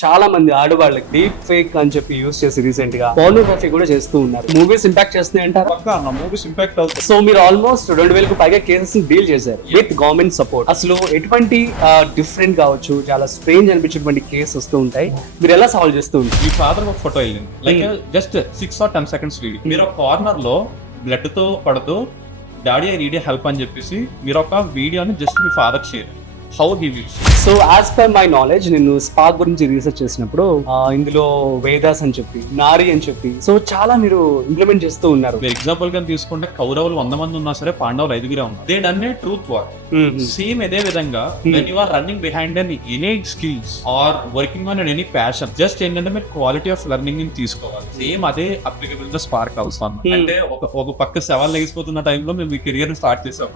చాలా మంది ఆడవాళ్ళకి డీప్ ఫేక్ అని చెప్పి యూస్ చేసి రీసెంట్ గా పోర్నోగ్రఫీ కూడా చేస్తూ ఉన్నారు. మూవీస్ ఇంపాక్ట్ చేస్తున్నాయి అంటారు. పక్కా మూవీస్ ఇంపాక్ట్ అవుతుంది. సో మీరు ఆల్మోస్ట్ 2000కు పైగా కేసెస్ డీల్ చేశారు విత్ గవర్నమెంట్ సపోర్ట్. అసలు ఎటువంటి డిఫరెంట్ కావచ్చు, చాలా స్ట్రేంజ్ అనిపించేటువంటి కేసు వస్తూ ఉంటాయి, మీరు ఎలా సాల్వ్ చేస్తూ ఉంటారు? మీ ఫాదర్ ఒక ఫోటో వెళ్ళింది, like just 6 or 10 seconds video. మీరు ఒక కార్నర్ లో బ్లడ్ తో పడుతూ డాడీ ఐ నీడ్ హెల్ప్ అని చెప్పేసి మీరు ఒక వీడియోని జస్ట్ మీ father share how he wills. So as per my knowledge, నేను స్పార్క్ గురించి రీసెర్చ్ చేసినప్పుడు ఇందులో వేదాస్ అని చెప్పి, నారి అని చెప్పి, సో చాలా మీరు ఇంప్లిమెంట్ చేస్తూ ఉన్నారు. మీరు ఎగ్జాంపుల్ గా తీసుకుంటే కౌరవులు 100 మంది ఉన్నా సరే పాండవులు 5 ఉన్నారు. They done a truth war. Same అదే విధంగా when you are running behind an any skills are working on any passion, just ఏంటంటే మీరు క్వాలిటీ ఆఫ్ లెర్నింగ్ ని తీసుకోవాలి. సేమ్ అదే అప్లికబుల్ గా స్పార్క్ అవసరం. అంటే ఒక పక్క సవాల్ లేకపోతున్న టైంలో మేము మీ కెరియర్ స్టార్ట్ చేసాం.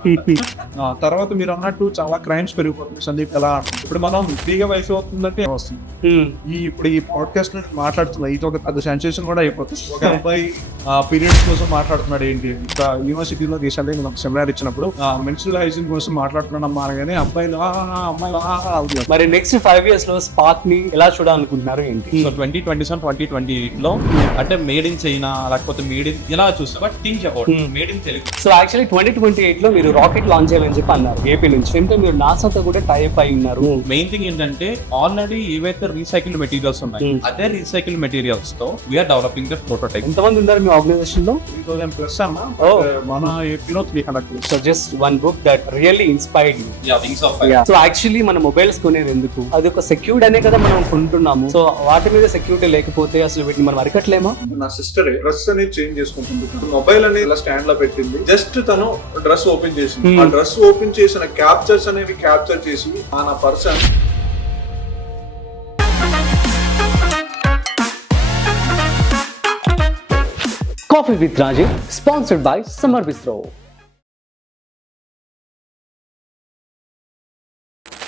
తర్వాత మీరు అన్నట్టు చాలా క్రైమ్స్ పెరిగిపోతుంది సందీప్. ఎలా ఇప్పుడు మనం ఫ్రీగా వయసు అవుతుందంటే వస్తుంది. ఇప్పుడు ఈ పాడ్కాస్ట్ నుంచి మాట్లాడుతున్నా, ఇది ఒక పెద్ద సెన్సేషన్ కూడా అయిపోతుంది. ఒక అబ్బాయి పీరియడ్స్ కోసం మాట్లాడుతున్నాడు. ఏంటి ఇంకా యూనివర్సిటీలో రీసెంట్ గా సెమినార్ ఇచ్చినప్పుడు మెన్స్ట్రువల్ హైజీన్ కోసం మాట్లాడుతున్నాం అనగానే అబ్బాయిలు అమ్మాయిలు. మరి నెక్స్ట్ 5 years లో స్పార్క్ ని ఎలా చూడాలనుకుంటున్నారు ఏంటి? సో 2027, 2028 అంటే మేడ్ ఇన్ చైనా లేకపోతే మేడ్ ఇన్ ఇలా చూస్తాం, but think about made in Telugu. So actually 2028 లో మీరు రాకెట్ లాంచ్ చేయాలని చెప్పి అన్నారు ఏపీ నుంచి. అంటే మీరు నాసాతో కూడా టైప్ అయి ఉన్నారు. మెయిన్ థింగ్ ఏంటంటే ఆల్రెడీ ఏవైతే రీసైకిల్డ్ మెటీరియల్స్ ఉన్నాయి, అదే రీసైకిల్డ్ మెటీరియల్స్ తో వీఆర్ డెవలపింగ్ ద ప్రోటోటైప్. ఎంతమంది ఉన్నారు మీ ఆర్గనైజేషన్ లో? 3000+ అమ్మా. మన ఏపీలో 300. So just one book that really inspired you. Yeah, wings of fire. So actually మన మొబైల్స్ కొనేది ఎందుకు? అది ఒక సెక్యూర్డ్ అనే కదా మనం కొంటున్నాము. సో వాటి మీద సెక్యూరిటీ లేకపోతే అసలు వీటిని మనం అరికట్లేమా? నా సిస్టర్ డ్రెస్ అనేది చేంజ్ చేసుకుంటుంది. మొబైల్ అనేది ఇలా స్టాండ్ లో పెట్టింది. జస్ట్ తను డ్రెస్ ఓపెన్ చేసింది. ఆ డ్రెస్ ఓపెన్ చేసిన క్యాప్చర్స్ అనేవి క్యాప్చర్ చేసి ఆ person coffee with Rajeev sponsored by summer bistro.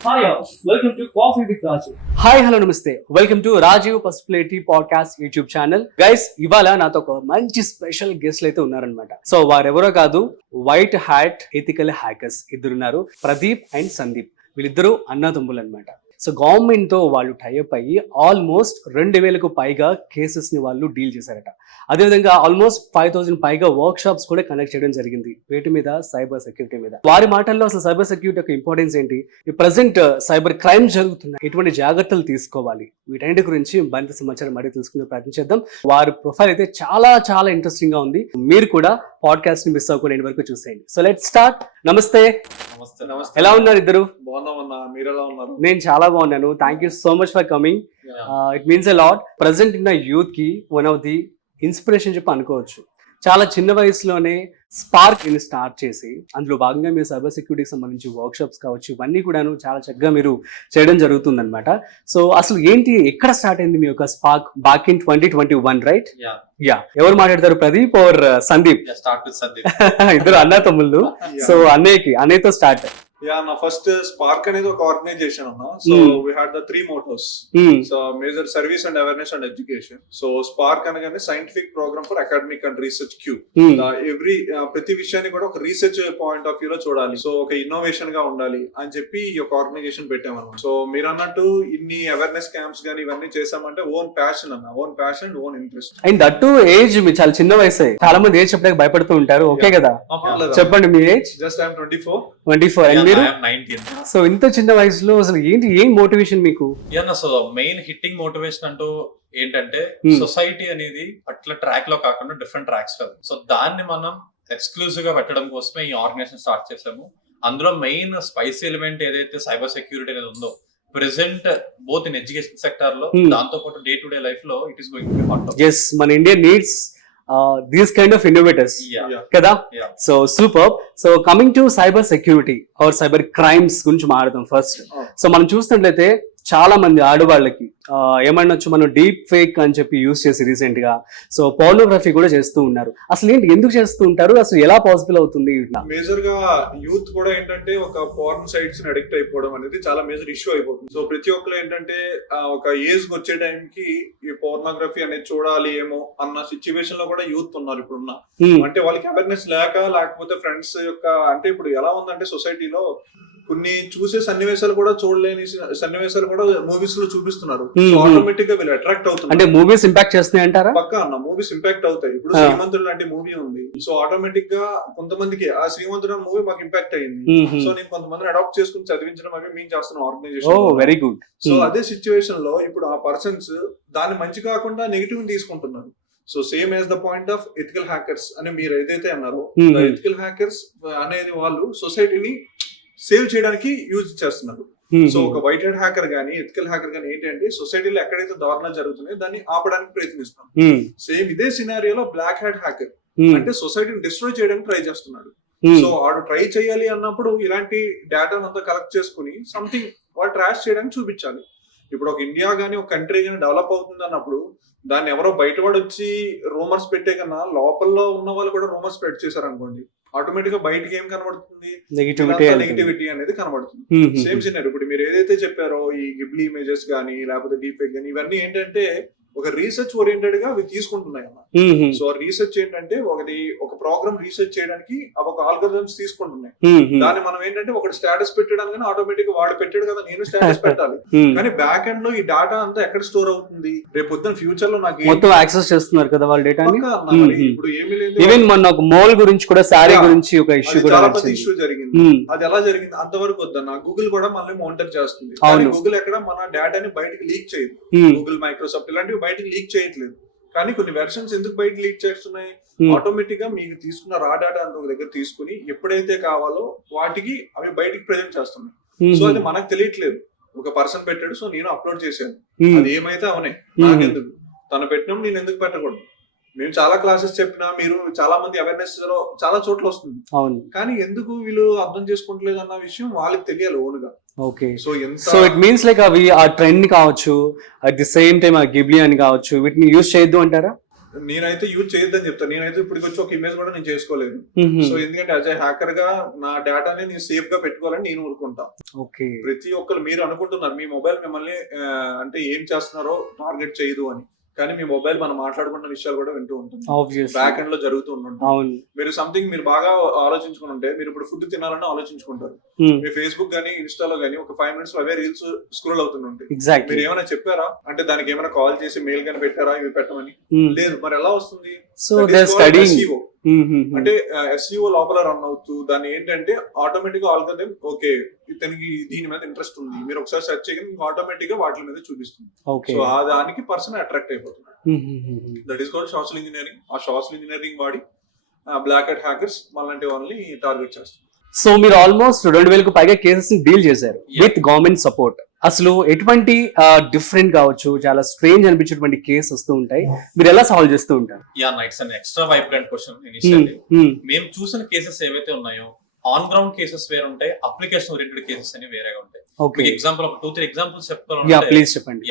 Hi welcome to coffee with Rajeev. Hi hello నమస్తే, welcome to Rajeev Pasupuleti podcast YouTube channel. Guys, ఇవాళ నాతో ఒక మంచి స్పెషల్ గెస్ట్లు అయితే ఉన్నారనమాట. సో వారెవరో కాదు, వైట్ హ్యాట్ ఎథికల్ హ్యాకర్స్ ఇద్దరున్నారు, ప్రదీప్ అండ్ సందీప్. వీళ్ళిద్దరూ అన్నదమ్ములు అనమాట. సో గవర్నమెంట్ తో వాళ్ళు టైఅప్ అయ్యి ఆల్మోస్ట్ 2000కు పైగా కేసెస్ ని వాళ్ళు డీల్ చేశారట. అదేవిధంగా ఆల్మోస్ట్ 5000 పైగా వర్క్ షాప్స్ కూడా కండక్ట్ చేయడం జరిగింది వీటి మీద, సైబర్ సెక్యూరిటీ మీద. వారి మాటల్లో అసలు సైబర్ సెక్యూరిటీ యొక్క ఇంపార్టెన్స్ ఏంటి, ఈ ప్రెసెంట్ సైబర్ క్రైమ్ జరుగుతున్నాయి, ఎటువంటి జాగ్రత్తలు తీసుకోవాలి, వీటన్నిటి గురించి మరింత సమాచారం అడిగి తెలుసుకునే ప్రయత్నం చేద్దాం. వారి ప్రొఫైల్ అయితే చాలా చాలా ఇంట్రెస్టింగ్ గా ఉంది. మీరు కూడా పాడ్కాస్ట్ ని మిస్ అవ్వకుండా ఎండ్ వరకు చూసేయండి. So let's start. నమస్తే. నమస్తే. ఎలా ఉన్నారు ఇద్దరు? బాగున్నామన్నా, మీరు ఎలా ఉన్నారు? నేను చాలా బాగున్నాను. Thank you so much for coming. It means a lot. Present ఉన్న యూత్ కి వన్ ఆఫ్ ది ఇన్స్పిరేషన్ చెప్పి అనుకోవచ్చు. చాలా చిన్న వయసులోనే స్పార్క్ ని స్టార్ట్ చేసి అందులో భాగంగా మీరు సైబర్ సెక్యూరిటీకి సంబంధించి వర్క్ షాప్స్ కావచ్చు, ఇవన్నీ కూడాను చాలా చక్కగా మీరు చేయడం జరుగుతుంది అనమాట. సో అసలు ఏంటి, ఎక్కడ స్టార్ట్ అయింది మీ యొక్క spark? Back in 2021, right? Yeah. ఎవరు మాట్లాడతారు, ప్రదీప్ ఆర్ సందీప్? ఇద్దరు అన్న తమ్ముళ్ళు. సో అన్నయ్యతో స్టార్ట్. యా, నా ఫస్ట్ స్పార్క్ అనేది ఒక ఆర్గనైజేషన్ అన్నా. So we had the 3 mottos. So major service and awareness and education. So spark అనగానే scientific program for academic and research క్యూ. ప్రతి విషయాన్ని కూడా ఒక రీసెర్చ్ పాయింట్ ఆఫ్ వ్యూ లో చూడాలి, సో ఒక ఇన్నోవేషన్ గా ఉండాలి అని చెప్పి ఈ ఒక ఆర్గనైజేషన్ పెట్టామన్నమాట. సో మీరు అన్నట్టు ఇన్ని అవేర్నెస్ క్యాంప్స్ గానీ ఇవన్నీ చేసామంటే ఓన్ ప్యాషన్ అన్న, own passion, own interest. And that to age మీ చాలా చిన్న వయసు. చాలా మంది ఏజ్ చెప్పడానికి భయపడుతూ ఉంటారు. ఓకే కదా, చెప్పండి మీ ఏజ్. Just I'm 24. అండ్ మీరు? 19. సో ఇంత చిన్న వయసులో అసలు ఏం మోటివేషన్ మీకు? సో మెయిన్ హిట్టింగ్ మోటివేషన్ అంటూ ఏంటంటే సొసైటీ అనేది అట్లా ట్రాక్ లో కాకుండా డిఫరెంట్ ట్రాక్స్ లో, సో దాన్ని మనం ఎక్స్క్లూజివ్ గా పెట్టడం కోసమే ఈ ఆర్గనైజేషన్ స్టార్ట్ చేసాము. అందులో మెయిన్ స్పైసీ ఎలిమెంట్ ఏదైతే సైబర్ సెక్యూరిటీ అనేది ఉందో, present both in education sector లో, దాంతో పాటు డే టు డే లైఫ్ లో it is going to be hot. yes, మన India needs these kind of innovators. కదా. So super. So coming to cyber security or cyber crimes గురించి మాట్లాడదాం first. So మనం చూసినట్లయితే చాలా మంది ఆడవాళ్ళకి ఏమనొచ్చు, మనం డీప్ ఫేక్ అని చెప్పి యూస్ చేసి రీసెంట్ గా సో పోర్నోగ్రఫీ కూడా చేస్తూ ఉన్నారు. అసలు ఏంటి, ఎందుకు చేస్తూ ఉంటారు, అసలు ఎలా పాసిబుల్ అవుతుంది? ఇట్లా మేజర్ గా యూత్ కూడా ఏంటంటే ఒక పోర్న్ సైట్స్ ని అడిక్ట్ అయిపోవడం అనేది చాలా మేజర్ ఇష్యూ అయిపోతుంది. సో ప్రతి ఒక్కరు ఏంటంటే ఒక ఏజ్ కి వచ్చే టైం కి ఈ పోర్నోగ్రఫీ అనేది చూడాలి ఏమో అన్న సిచ్యువేషన్ లో కూడా యూత్ ఉన్నారు ఇప్పుడున్న. అంటే వాళ్ళకి అవేర్నెస్ లేకపోతే ఫ్రెండ్స్ యొక్క, అంటే ఇప్పుడు ఎలా ఉందంటే సొసైటీలో కొన్ని చూసే సన్నివేశాలు కూడా చూడలేని సన్నివేశాలు కూడా మూవీస్ లో చూపిస్తున్నారు. Hmm. ఆటోమేటిక్ గా వీళ్ళు అట్రాక్ట్ అవుతున్నారు. అంటే మూవీస్ ఇంపాక్ట్ చేస్తున్నాయి అంటారా? పక్కా అన్న, మూవీస్ ఇంపాక్ట్ అవుతాయి. ఇప్పుడు శ్రీమంతుడు లాంటి మూవీ ఉంది. సో ఆటోమేటిక్ గా కొంతమందికి ఆ శ్రీమంతుడు మూవీ మాకు ఇంపాక్ట్ అయ్యింది. సో నేను కొంతమందిని అడాప్ట్ చేసుకుని చదివించడం అవి మేము చేస్తున్నాం ఆర్గనైజేషన్. Very good. సో అదే సిచ్యువేషన్ లో ఇప్పుడు ఆ పర్సన్స్ దాన్ని మంచి కాకుండా నెగిటివ్ తీసుకుంటున్నారు. So same as the point of ethical hackers అని మీరు ఏదైతే అన్నారో, ఎథికల్ హ్యాకర్స్ అనేది వాళ్ళు సొసైటీని సేవ్ చేయడానికి యూజ్ చేస్తున్నారు. సో ఒక వైట్ హెడ్ హ్యాకర్ గానీ ఎథికల్ హ్యాకర్ గానీ ఏంటంటే సొసైటీలో ఎక్కడైతే దారుణాలు జరుగుతున్నాయో దాన్ని ఆపడానికి ప్రయత్నిస్తాం. సేమ్ ఇదే సినారియోలో బ్లాక్ హెడ్ హ్యాకర్ అంటే సొసైటీని డిస్ట్రాయ్ చేయడానికి ట్రై చేస్తున్నాడు. సో వాడు ట్రై చేయాలి అన్నప్పుడు ఇలాంటి డేటాను అంతా కలెక్ట్ చేసుకుని సంథింగ్ వాడు ట్రాష్ చేయడానికి చూపించాలి. ఇప్పుడు ఒక ఇండియా గానీ ఒక కంట్రీ గానీ డెవలప్ అవుతుంది అన్నప్పుడు దాన్ని ఎవరో బయటవాడు వచ్చి రూమర్స్ పెట్టే కన్నా లోపల్లో ఉన్న వాళ్ళు కూడా రూమర్స్ స్ప్రెడ్ చేశారు అనుకోండి, ఆటోమేటిక్ గా బయటకి ఏం కనబడుతుంది? నెగిటివిటీ అనేది కనబడుతుంది. సేమ్ సినారీ ఇప్పుడు మీరు ఏదైతే చెప్పారో ఈ గిబ్లీ ఇమేజెస్ గానీ లేకపోతే డీప్ ఫేక్ గానీ ఇవన్నీ ఏంటంటే ఒక రీసెర్చ్ ఓరియంటెడ్ గా అవి తీసుకుంటున్నాయి అన్నమాట. సో రీసెర్చ్ ఏంటంటే ఒక ప్రోగ్రామ్ రీసెర్చ్ చేయడానికి అవి ఒక ఆల్గరిథమ్స్ తీసుకుంటున్నాయి. దాన్ని మనం ఏంటంటే ఒక స్టేటస్ పెట్టడానికి ఆటోమేటిక్ గా వాడు పెట్టాడు కదా నేను స్టేటస్ పెట్టాలి, కానీ బ్యాక్ ఎండ్ లో ఈ డేటా అంతా ఎక్కడ స్టోర్ అవుతుంది? రేపు పొద్దున ఫ్యూచర్ లో నాకు మొత్తం యాక్సెస్ చేస్తున్నారు కదా వాళ్ళ డేటా. ఇప్పుడు ఏమీ లేదు. ఈవెన్ మొన్న ఒక మోల్ గురించి కూడా శారీ గురించి ఒక ఇష్యూ కూడా చాలా పెద్ద ఇష్యూ జరిగింది. అది ఎలా జరిగింది అంతవరకు వద్దన్న. గూగుల్ కూడా మనల్ని మానిటర్ చేస్తుంది. గూగుల్ ఎక్కడ మన డేటాని బయటకి లీక్ చేయదు. గూగుల్, మైక్రోసాఫ్ట్ ఇలాంటివి బయటకి లీక్ చేయట్లేదు. కానీ కొన్ని వెర్షన్స్ ఎందుకు బయట లీక్ చేస్తున్నాయి? ఆటోమేటిక్ గా మీకు తీసుకున్న రా డేటా అంత ఒక దగ్గర తీసుకుని ఎప్పుడైతే కావాలో వాటికి అవి బయటికి ప్రెజెంట్ చేస్తున్నాయి. సో అది మనకు తెలియట్లేదు. ఒక పర్సన్ పెట్టాడు, సో నేను అప్లోడ్ చేశాను, అది ఏమైతే అవనే నాకెందుకు? తను పెట్టినప్పుడు నేను ఎందుకు పెట్టకూడదు? మేము చాలా క్లాసెస్ చెప్పినా మీరు చాలా మంది అవేర్నెస్ లో చాలా చోట్ల వస్తుంది, కానీ ఎందుకు వీళ్ళు అర్థం చేసుకుంటలేదు అన్న విషయం వాళ్ళకి తెలియాలి ఓన్గా. Okay, so it means like అవి ఆ ట్రెండ్ కావచ్చు, అట్ ది సేమ్ టైం ఆ గిబ్లీ అని కావచ్చు, వీటిని యూజ్ చేయొద్దు అంటారా? నేనైతే యూజ్ చేయొద్దని చెప్తాను. నేనైతే ఇప్పటికి వచ్చి ఒక ఇమేజ్ కూడా నేను చేసుకోలేదు. సో ఎందుకంటే యాజ్ ఏ హ్యాకర్ గా నా డేటాని నేను సేఫ్ గా పెట్టుకోవాలని నేను ఊరుకుంటా. ఓకే, ప్రతి ఒక్కరు మీరు అనుకుంటున్నారు మీ మొబైల్ మిమ్మల్ని అంటే ఏం చేస్తున్నారో టార్గెట్ చేయదు అని, కానీ మీ మొబైల్ మనం మాట్లాడుకున్న విషయాలు కూడా వింటూ ఉంటుంది, బ్యాక్ ఎండ్ లో జరుగుతూ ఉంటుంది. మీరు సంథింగ్ మీరు బాగా ఆలోచించుకుని ఉంటే మీరు ఇప్పుడు ఫుడ్ తినాలని ఆలోచించుకుంటారు. మీ ఫేస్బుక్ గానీ ఇన్స్టాలో గానీ ఒక 5 minutes లో అవే రీల్స్ స్క్రోల్ అవుతుంటాయి. మీరు ఏమైనా చెప్పారా అంటే దానికి ఏమైనా కాల్ చేసి మెయిల్ గానీ పెట్టారా ఇవి పెట్టమని? లేదు. మరి ఎలా వస్తుంది? అంటే SEO లోపల రన్ అవుతూ దాన్ని ఏంటంటే ఆటోమేటిక్ గా ఆల్గరిథం ఓకే ఇతనికి దీని మీద ఇంట్రెస్ట్ ఉంది, మీరు ఒకసారి సెర్చ్ చేయగానే ఆటోమేటిక్ గా వాటి మీద చూపిస్తుంది. సో ఆ దానికి పర్సన్ అట్రాక్ట్ అయిపోతున్నాడు. That is called social engineering. ఆ సోషల్ ఇంజనీరింగ్ వాడి బ్లాక్ హెడ్ హ్యాకర్స్ మనలాంటి వాళ్ళని టార్గెట్ చేస్తారు. సో మీరు ఆల్మోస్ట్ 2000కు పైగా కేసెస్ డీల్ చేశారు విత్ గవర్నమెంట్ సపోర్ట్. అసలు ఎటువంటి డిఫరెంట్ కావచ్చు, చాలా స్ట్రేంజ్ అనిపించేటువంటి కేసు వస్తూ ఉంటాయి, మీరు ఎలా సాల్వ్ చేస్తూ ఉంటారు? It's an extra vibrant question. Initially మేము చూసిన కేసెస్ ఏవైతే ఉన్నాయో ఆన్ గ్రౌండ్ కేసెస్ వేరే ఉంటాయి, అప్లికేషన్ ఓరియంటెడ్ కేసెస్ అని వేరేగా ఉంటాయి. ఎగ్జాంపుల్ ఒక 2-3 ఎగ్జాంపుల్స్ చెప్పండి.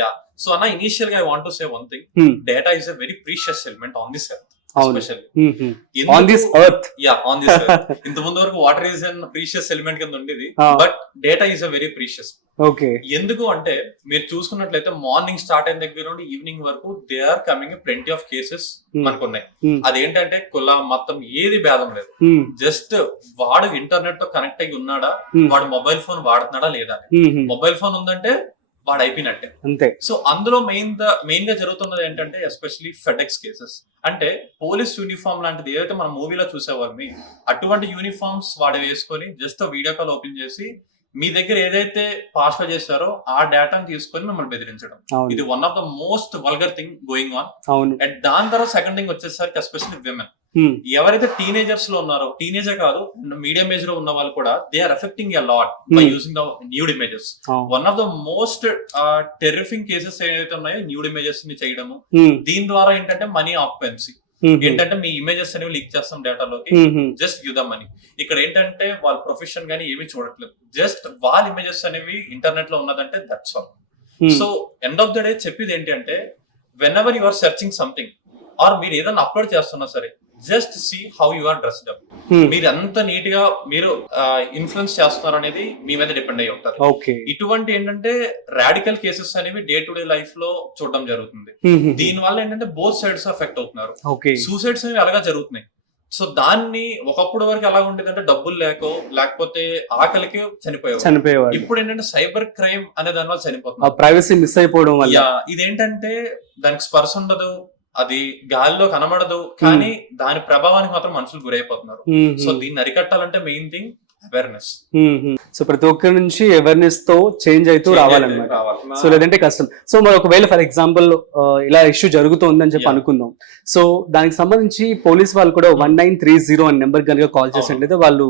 సో అన్న ఇనిషియల్ గా I want to say one thing, data is a very precious element on this earth. ఇంత ముందు వరకు water is an precious element కింద ఉండేది, but data is a very precious. ఎందుకు అంటే మీరు చూసుకున్నట్లయితే మార్నింగ్ స్టార్ట్ అయిన దగ్గర నుండి ఈవినింగ్ వరకు they are coming plenty of cases మనకు ఉన్నాయి. అదేంటంటే కుల మతం ఏది భేదం లేదు, జస్ట్ వాడు ఇంటర్నెట్ తో కనెక్ట్ అయ్యి ఉన్నాడా, వాడు మొబైల్ ఫోన్ వాడుతున్నాడా లేదా. మొబైల్ ఫోన్ ఉందంటే వాడు అయిపోయినట్టే అంతే. సో అందులో మెయిన్ గా జరుగుతున్నది ఏంటంటే ఎస్పెషల్లీ ఫెడెక్స్ కేసెస్. అంటే పోలీస్ యూనిఫామ్ లాంటిది ఏదైతే మనం మూవీలో చూసేవాళ్ళని అటువంటి యూనిఫామ్స్ వాడు వేసుకొని జస్ట్ వీడియో కాల్ ఓపెన్ చేసి మీ దగ్గర ఏదైతే పాస్ చేశారో ఆ డేటాను తీసుకొని మిమ్మల్ని బెదిరించడం. ఇది one of the most vulgar thing going on. And దాని తర్వాత సెకండ్ థింగ్ వచ్చేసరికి ఎస్పెషల్లీ విమెన్. ఎవరైతే టీనేజర్స్ లో ఉన్నారో, టీనేజర్ కాదు మీడియం ఏజ్ లో ఉన్న వాళ్ళు కూడా they are affecting a lot by using the nude images. One of the most terrifying cases ఏదైతే ఉన్నాయో న్యూడ్ ఇమేజెస్ ని చేయడము. దీని ద్వారా ఏంటంటే మనీ ఆక్యుపెన్సీ, ఏంటంటే మీ ఇమేజెస్ అనేవి లీక్ చేస్తాం డేటాలోకి, జస్ట్ గివ్ ద మనీ. ఇక్కడ ఏంటంటే వాళ్ళ ప్రొఫెషన్ గానీ ఏమీ చూడట్లేదు, జస్ట్ వాళ్ళ ఇమేజెస్ అనేవి ఇంటర్నెట్ లో ఉన్నదంటే that's all. So end of the day చెప్పేది ఏంటి అంటే whenever you are searching something or మీరు ఏదైనా అప్లోడ్ చేస్తున్నా సరే, just see how you are dressed up. మీరు ఎంత నీట్ గా మీరు ఇన్ఫ్లుయెన్స్ చేస్తున్నారు అనేది మీ మీద డిపెండ్ అయ్యి ఉంటారు. ఇటువంటి ఏంటంటే రాడికల్ కేసెస్ అనేవి డే టు డే లైఫ్ లో చూడడం జరుగుతుంది. దీని వల్ల ఏంటంటే బోత్ సైడ్స్ ఎఫెక్ట్ అవుతున్నారు. సూసైడ్స్ అనేవి అలాగా జరుగుతున్నాయి. సో దాన్ని ఒకప్పుడు వరకు ఎలా ఉండేది అంటే డబ్బులు లేకపోతే ఆకలికి చనిపోయేవారు. చనిపోయేవాడు. ఇప్పుడు ఏంటంటే సైబర్ క్రైమ్ అనే దాని వల్ల చనిపోతున్నారు. ప్రైవసీ మిస్ అయిపోవడం వల్ల. ఇదేంటంటే దానికి స్పర్శ ఉండదు, అది గాలిలో కనబడదు, కానీ దాని ప్రభావానికి మాత్రం మనుషులు గురైపోతున్నారు. సో దీన్ని అరికట్టాలంటే మెయిన్ థింగ్ అవేర్నెస్. సో ప్రతి ఒక్కరి నుంచి అవేర్నెస్ తో చేంజ్ అవుతూ రావాలన్నమాట. సో లేదంటే కష్టం. సో మరి ఒకవేళ ఫర్ ఎగ్జాంపుల్ ఇలా ఇష్యూ జరుగుతోందని చెప్పి అనుకుందాం. సో దానికి సంబంధించి పోలీస్ వాళ్ళు కూడా 1930 అనే నెంబర్ కనుక కాల్ చేసినట్లయితే వాళ్ళు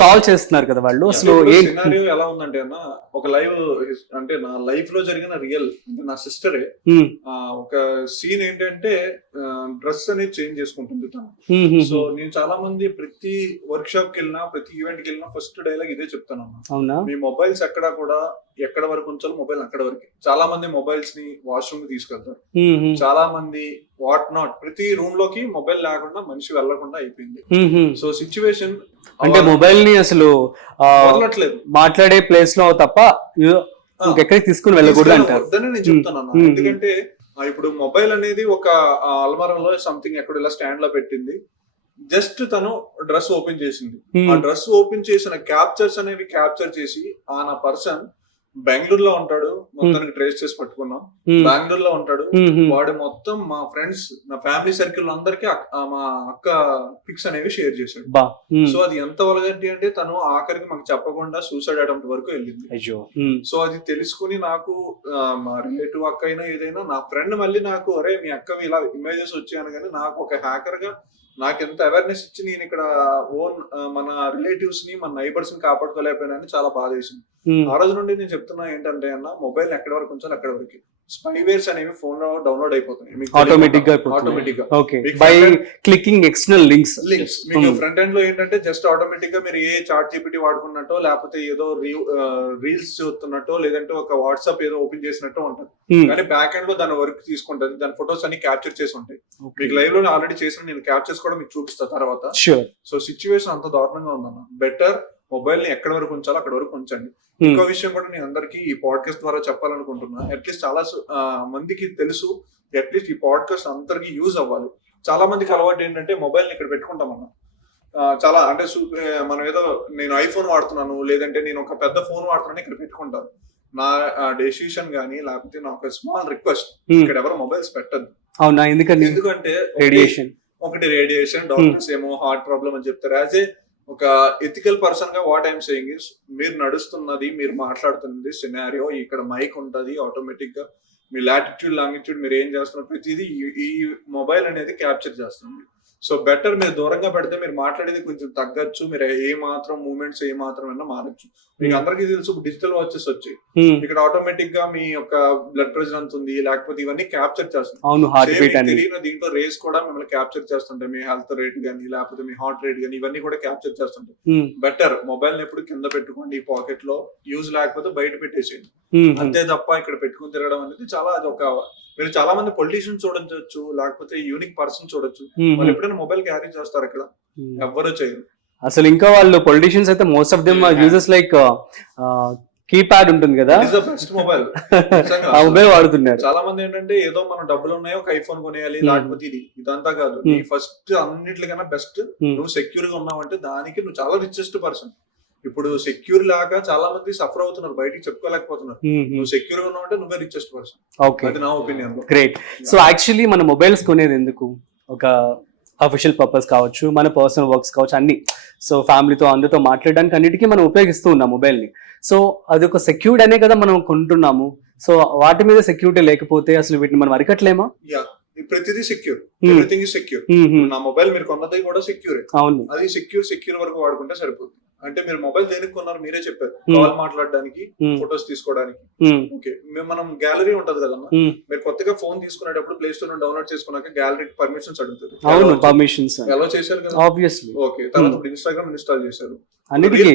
సాల్వ్ చేస్తున్నారు కదా వాళ్ళు. అసలు సినారియో ఎలా ఉందంటే అన్న, ఒక లైవ్ అంటే నా లైఫ్ లో జరిగిన రియల్ అంటే నా సిస్టరే ఒక సీన్ ఏంటంటే డ్రెస్ అనేది చేంజ్ చేసుకుంటుంది తను. సో నేను చాలా మంది ప్రతి వర్క్ షాప్ కి వెళ్ళినా ప్రతి ఈవెంట్ కి వెళ్ళినా ఫస్ట్ డైలాగ్ ఇదే చెప్తాను అన్న, మీ మొబైల్స్ ఎక్కడ కూడా ఎక్కడ వరకు ఉంచాలో మొబైల్ అక్కడ వరకు. చాలా మంది మొబైల్స్ ని వాష్రూమ్ కి తీసుకెళ్తారు, చాలా మంది వాట్ నాట్ ప్రతి రూమ్ లోకి మొబైల్ లేకుండా మనిషి వెళ్లకుండా అయిపోయింది. సో సిచ్యువేషన్ అంటే మొబైల్ ని అసలు వదలట్లేదు, మాట్లాడే ప్లేస్ లో తప్ప ఎక్కడికి తీసుకుని వెళ్ళకూడదు అంటారు. నేను చెప్తాను. ఎందుకంటే ఇప్పుడు మొబైల్ అనేది ఒక అల్మారాలో సంథింగ్ ఎక్కడ ఇలా స్టాండ్ లో పెట్టింది, జస్ట్ తను డ్రెస్ ఓపెన్ చేసింది. ఆ డ్రెస్ ఓపెన్ చేసిన క్యాప్చర్స్ అనేవి క్యాప్చర్ చేసి ఆ నా పర్సన్ బెంగళూరులో ఉంటాడు, మొత్తానికి ట్రేస్ చేసి పట్టుకున్నాం. బెంగళూరులో ఉంటాడు వాడు, మొత్తం మా ఫ్రెండ్స్ నా ఫ్యామిలీ సర్కిల్ అందరికి మా అక్క పిక్స్ అనేవి షేర్ చేశాడు. సో అది ఎంత వలగంటి అంటే తను ఆఖరికి మాకు చెప్పకుండా సూసైడ్ అటెంప్ట్ వరకు వెళ్ళింది. సో అది తెలుసుకుని నాకు మా రిలేటివ్ అక్క అయినా ఏదైనా నా ఫ్రెండ్ మళ్ళీ నాకు, అరే మీ అక్కవి ఇలా ఇమేజెస్ వచ్చాయని, కానీ నాకు ఒక హ్యాకర్ గా నాకు ఎంత అవేర్నెస్ ఇచ్చి నేను ఇక్కడ ఓన్ మన రిలేటివ్స్ ని మన నైబర్స్ ని కాపాడుకోలేకపోయినా చాలా బాధ వేసింది. ఆ రోజు నుండి నేను చెప్తున్నా ఏంటంటే అన్న, మొబైల్ ఎక్కడ వరకు ఉంచాలి అక్కడ వరకు. స్పైవేర్స్ అనేవి ఫోన్ లో డౌన్లోడ్ అయిపోతాయి ఆటోమేటిక్ గా బై క్లికింగ్ ఎక్స్టర్నల్ లింక్స్. మీకు ఫ్రంట్ ఎండ్ లో ఏంటంటే జస్ట్ ఆటోమేటిక్ గా మీరు ఏ చాట్ జీపీటీ వాడుకున్నట్టో, లేకపోతే ఏదో రీల్స్ చూస్తున్నట్టో, లేదంటే ఒక వాట్సాప్ ఏదో ఓపెన్ చేసినట్టు ఉంటుంది. కానీ బ్యాక్ ఎండ్ లో దాని వర్క్ తీసుకుంటది, దాని ఫొటోస్ అన్ని క్యాప్చర్ చేసి ఉంటాయి. మీకు లైవ్ లో ఆల్రెడీ చేసిన నేను క్యాప్చర్స్ కూడా మీకు చూపిస్తా తర్వాత. సో సిచ్యువేషన్ అంత దారుణంగా ఉందన్న. బెటర్ మొబైల్ ని ఎక్కడ వరకు ఉంచాలో అక్కడ వరకు ఉంచండి. ఇంకో విషయం కూడా నేను అందరికి ఈ పాడ్కాస్ట్ ద్వారా చెప్పాలనుకుంటున్నా. అట్లీస్ట్ చాలా మందికి తెలుసు, అట్లీస్ట్ ఈ పాడ్కాస్ట్ అందరికి యూజ్ అవ్వాలి. చాలా మందికి అలవాటు ఏంటంటే మొబైల్ ని ఇక్కడ పెట్టుకుంటామన్నా. చాలా అంటే మనం ఏదో నేను ఐఫోన్ వాడుతున్నాను, లేదంటే నేను ఒక పెద్ద ఫోన్ వాడుతున్నాను ఇక్కడ పెట్టుకుంటాను. నా డెసిషన్ గానీ లేకపోతే నా ఒక స్మాల్ రిక్వెస్ట్, ఇక్కడ ఎవరు మొబైల్స్ పెట్టద్దు. అవునా? ఎందుకంటే ఒకటి రేడియేషన్, డాక్టర్స్ ఏమో హార్ట్ ప్రాబ్లమ్ అని చెప్తారు. యాజ్ ఏ ఒక ఎథికల్ పర్సన్ గా వాట్ ఐఎమ్ సేయింగ్ ఇస్, మీరు నడుస్తున్నది, మీరు మాట్లాడుతున్నది సినారియో, ఇక్కడ మైక్ ఉంటది, ఆటోమేటిక్ గా మీ లాటిట్యూడ్ లాంగిట్యూడ్ మీరు ఏం చేస్తున్నారు ప్రతిదీ ఈ మొబైల్ అనేది క్యాప్చర్ చేస్తుంది. సో బెటర్ మీరు దూరంగా పెడితే మీరు మాట్లాడేది కొంచెం తగ్గచ్చు, మీరు ఏ మాత్రం మూవ్మెంట్స్ ఏ మాత్రం అయినా మారచ్చు. మీకు అందరికీ తెలుసు డిజిటల్ వాచెస్ వచ్చాయి, ఇక్కడ ఆటోమేటిక్ గా మీ యొక్క బ్లడ్ ప్రెషర్ ఎంత ఉంది లేకపోతే ఇవన్నీ క్యాప్చర్ చేస్తుంది. దీంట్లో రేస్ కూడా మిమ్మల్ని క్యాప్చర్ చేస్తుంటాయి, మీ హెల్త్ రేట్ గానీ లేకపోతే మీ హార్ట్ రేట్ గానీ ఇవన్నీ కూడా క్యాప్చర్ చేస్తుంటాయి. బెటర్ మొబైల్ ని ఎప్పుడు కింద పెట్టుకోండి, ఈ పాకెట్ లో యూజ్ లేకపోతే బయట పెట్టేసేయండి. అంతే తప్ప ఇక్కడ పెట్టుకుని తిరగడం అనేది చాలా అది ఒక, మీరు చాలా మంది పొలిటీషియన్ చూడొచ్చు, లేకపోతే యూనిక్ పర్సన్ చూడొచ్చు, వాళ్ళు ఎప్పుడైనా మొబైల్ క్యారీ చేస్తారు, ఇక్కడ ఎవ్వరూ చేయరు అసలు. ఇంకా వాళ్ళు పొలిటీషియన్స్ అయితే most of them uses like keypad ఉంటుంది కదా, బెస్ట్ మొబైల్ మొబైల్ వాడుతున్నారు. చాలా మంది ఏంటంటే ఏదో మన డబ్బులు ఉన్నాయో ఒక ఐఫోన్ కొనేయాలి, లేకపోతే ఇదంతా కాదు. నీ ఫస్ట్ అన్నిటికన్నా బెస్ట్ నువ్వు సెక్యూర్ గా ఉన్నావంటే దానికి నువ్వు చాలా రిచెస్ట్ పర్సన్. ఇప్పుడు సెక్యూర్ లాగా చాలా మంది సఫర్ అవుతున్నారు, బయటికి చెప్పుకోలేకపోతున్నారు. నువ్వు సెక్యూర్ గా ఉన్నావు అంటే నువ్వే రిచెస్ట్ పర్సన్. అది నా ఒపీనియన్. గ్రేట్. సో యాక్చువల్లీ మన మొబైల్స్ కొనేది ఎందుకు? ఒక అఫీషియల్ పర్పస్ కావచ్చు, మన పర్సనల్ వర్క్స్ కావచ్చు, అన్ని. సో ఫ్యామిలీతో అందరితో మాట్లాడడానికి అన్నిటికీ మనం ఉపయోగిస్తూ ఉన్నాం మొబైల్ ని. సో అది ఒక సెక్యూర్డ్ అనే కదా మనం కొంటున్నాము. సో వాటి మీద సెక్యూరిటీ లేకపోతే అసలు వీటిని మనం అరికట్లేమా? ప్రతిదీ సెక్యూర్, ఎవ్రీథింగ్ ఇస్ సెక్యూర్. నా మొబైల్ మీరు కొన్నది కూడా సెక్యూర్. అవును, అది సెక్యూర్ వరకు వాడుకుంటే సరిపోతుంది. అంటే మీరు మొబైల్ దేనికి కొన్నారు మీరే చెప్పారు, కాల్ మాట్లాడడానికి, ఫొటోస్ తీసుకోవడానికి. ఓకే, మనం గ్యాలరీ ఉంటది కదమ్మా, మీరు కొత్తగా ఫోన్ తీసుకునేటప్పుడు ప్లే స్టోర్ డౌన్లోడ్ చేసుకున్నాక గ్యాలరీ పర్మిషన్స్ అడుగుతుంది. అవును, పర్మిషన్స్ ఎలా చేశారు కదా, ఆబ్వియస్లీ. ఓకే, తర్వాత ఇన్స్టాగ్రామ్ ఇన్స్టాల్ చేశారు, అన్నిటికీ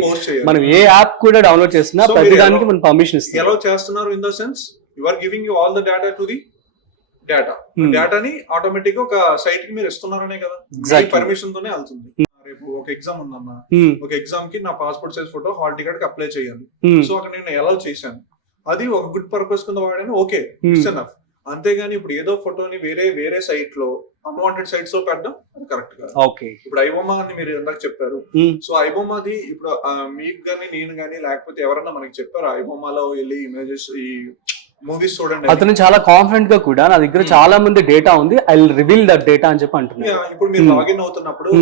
మనం ఏ యాప్ కూడా డౌన్లోడ్ చేసినా ప్రతిదానికి మనం పర్మిషన్ ఇస్తాం. ఎలా చేస్తున్నారు? In the sense you are giving you all the data to the డేటాని ఆటోమేటిక్ గా ఒక సైట్ కి మీరు ఇస్తున్నారనే కదా, పర్మిషన్ తోనే వెళ్తుంది. రేపు ఒక ఎగ్జామ్ ఉందన్న, ఒక ఎగ్జామ్ కి నా passport size photo hall ticket కి అప్లై చేయాలి. సో అక్కడ నేను ఎలా చేశాను, అది ఒక గుడ్ పర్పస్ కింద వాడాను, ఓకే, ఇట్స్ ఎనఫ్. అంతేగాని ఇప్పుడు ఏదో ఫోటోని వేరే సైట్ లో అన్వాంటెడ్ సైట్స్ లో పెట్టడం అది కరెక్ట్ కాదు. ఓకే. ఇప్పుడు ఐబొమ్మ అని మీరు ఇందాక చెప్పారు. సో ఐబొమ్మది ఇప్పుడు మీకు గానీ నేను గానీ లేకపోతే ఎవరన్నా మనకి చెప్పారు ఐబొమ్మలో వెళ్ళి ఇమేజెస్ ఈ మూవీస్ చూడండి. అతను చాలా కాన్ఫిడెంట్ గా కూడా నా దగ్గర చాలా మంది డేటా ఉంది, I will reveal that data అని చెప్పి అంటున్నారు. ఇప్పుడు మీరు లాగిన్ అవుతున్నప్పుడు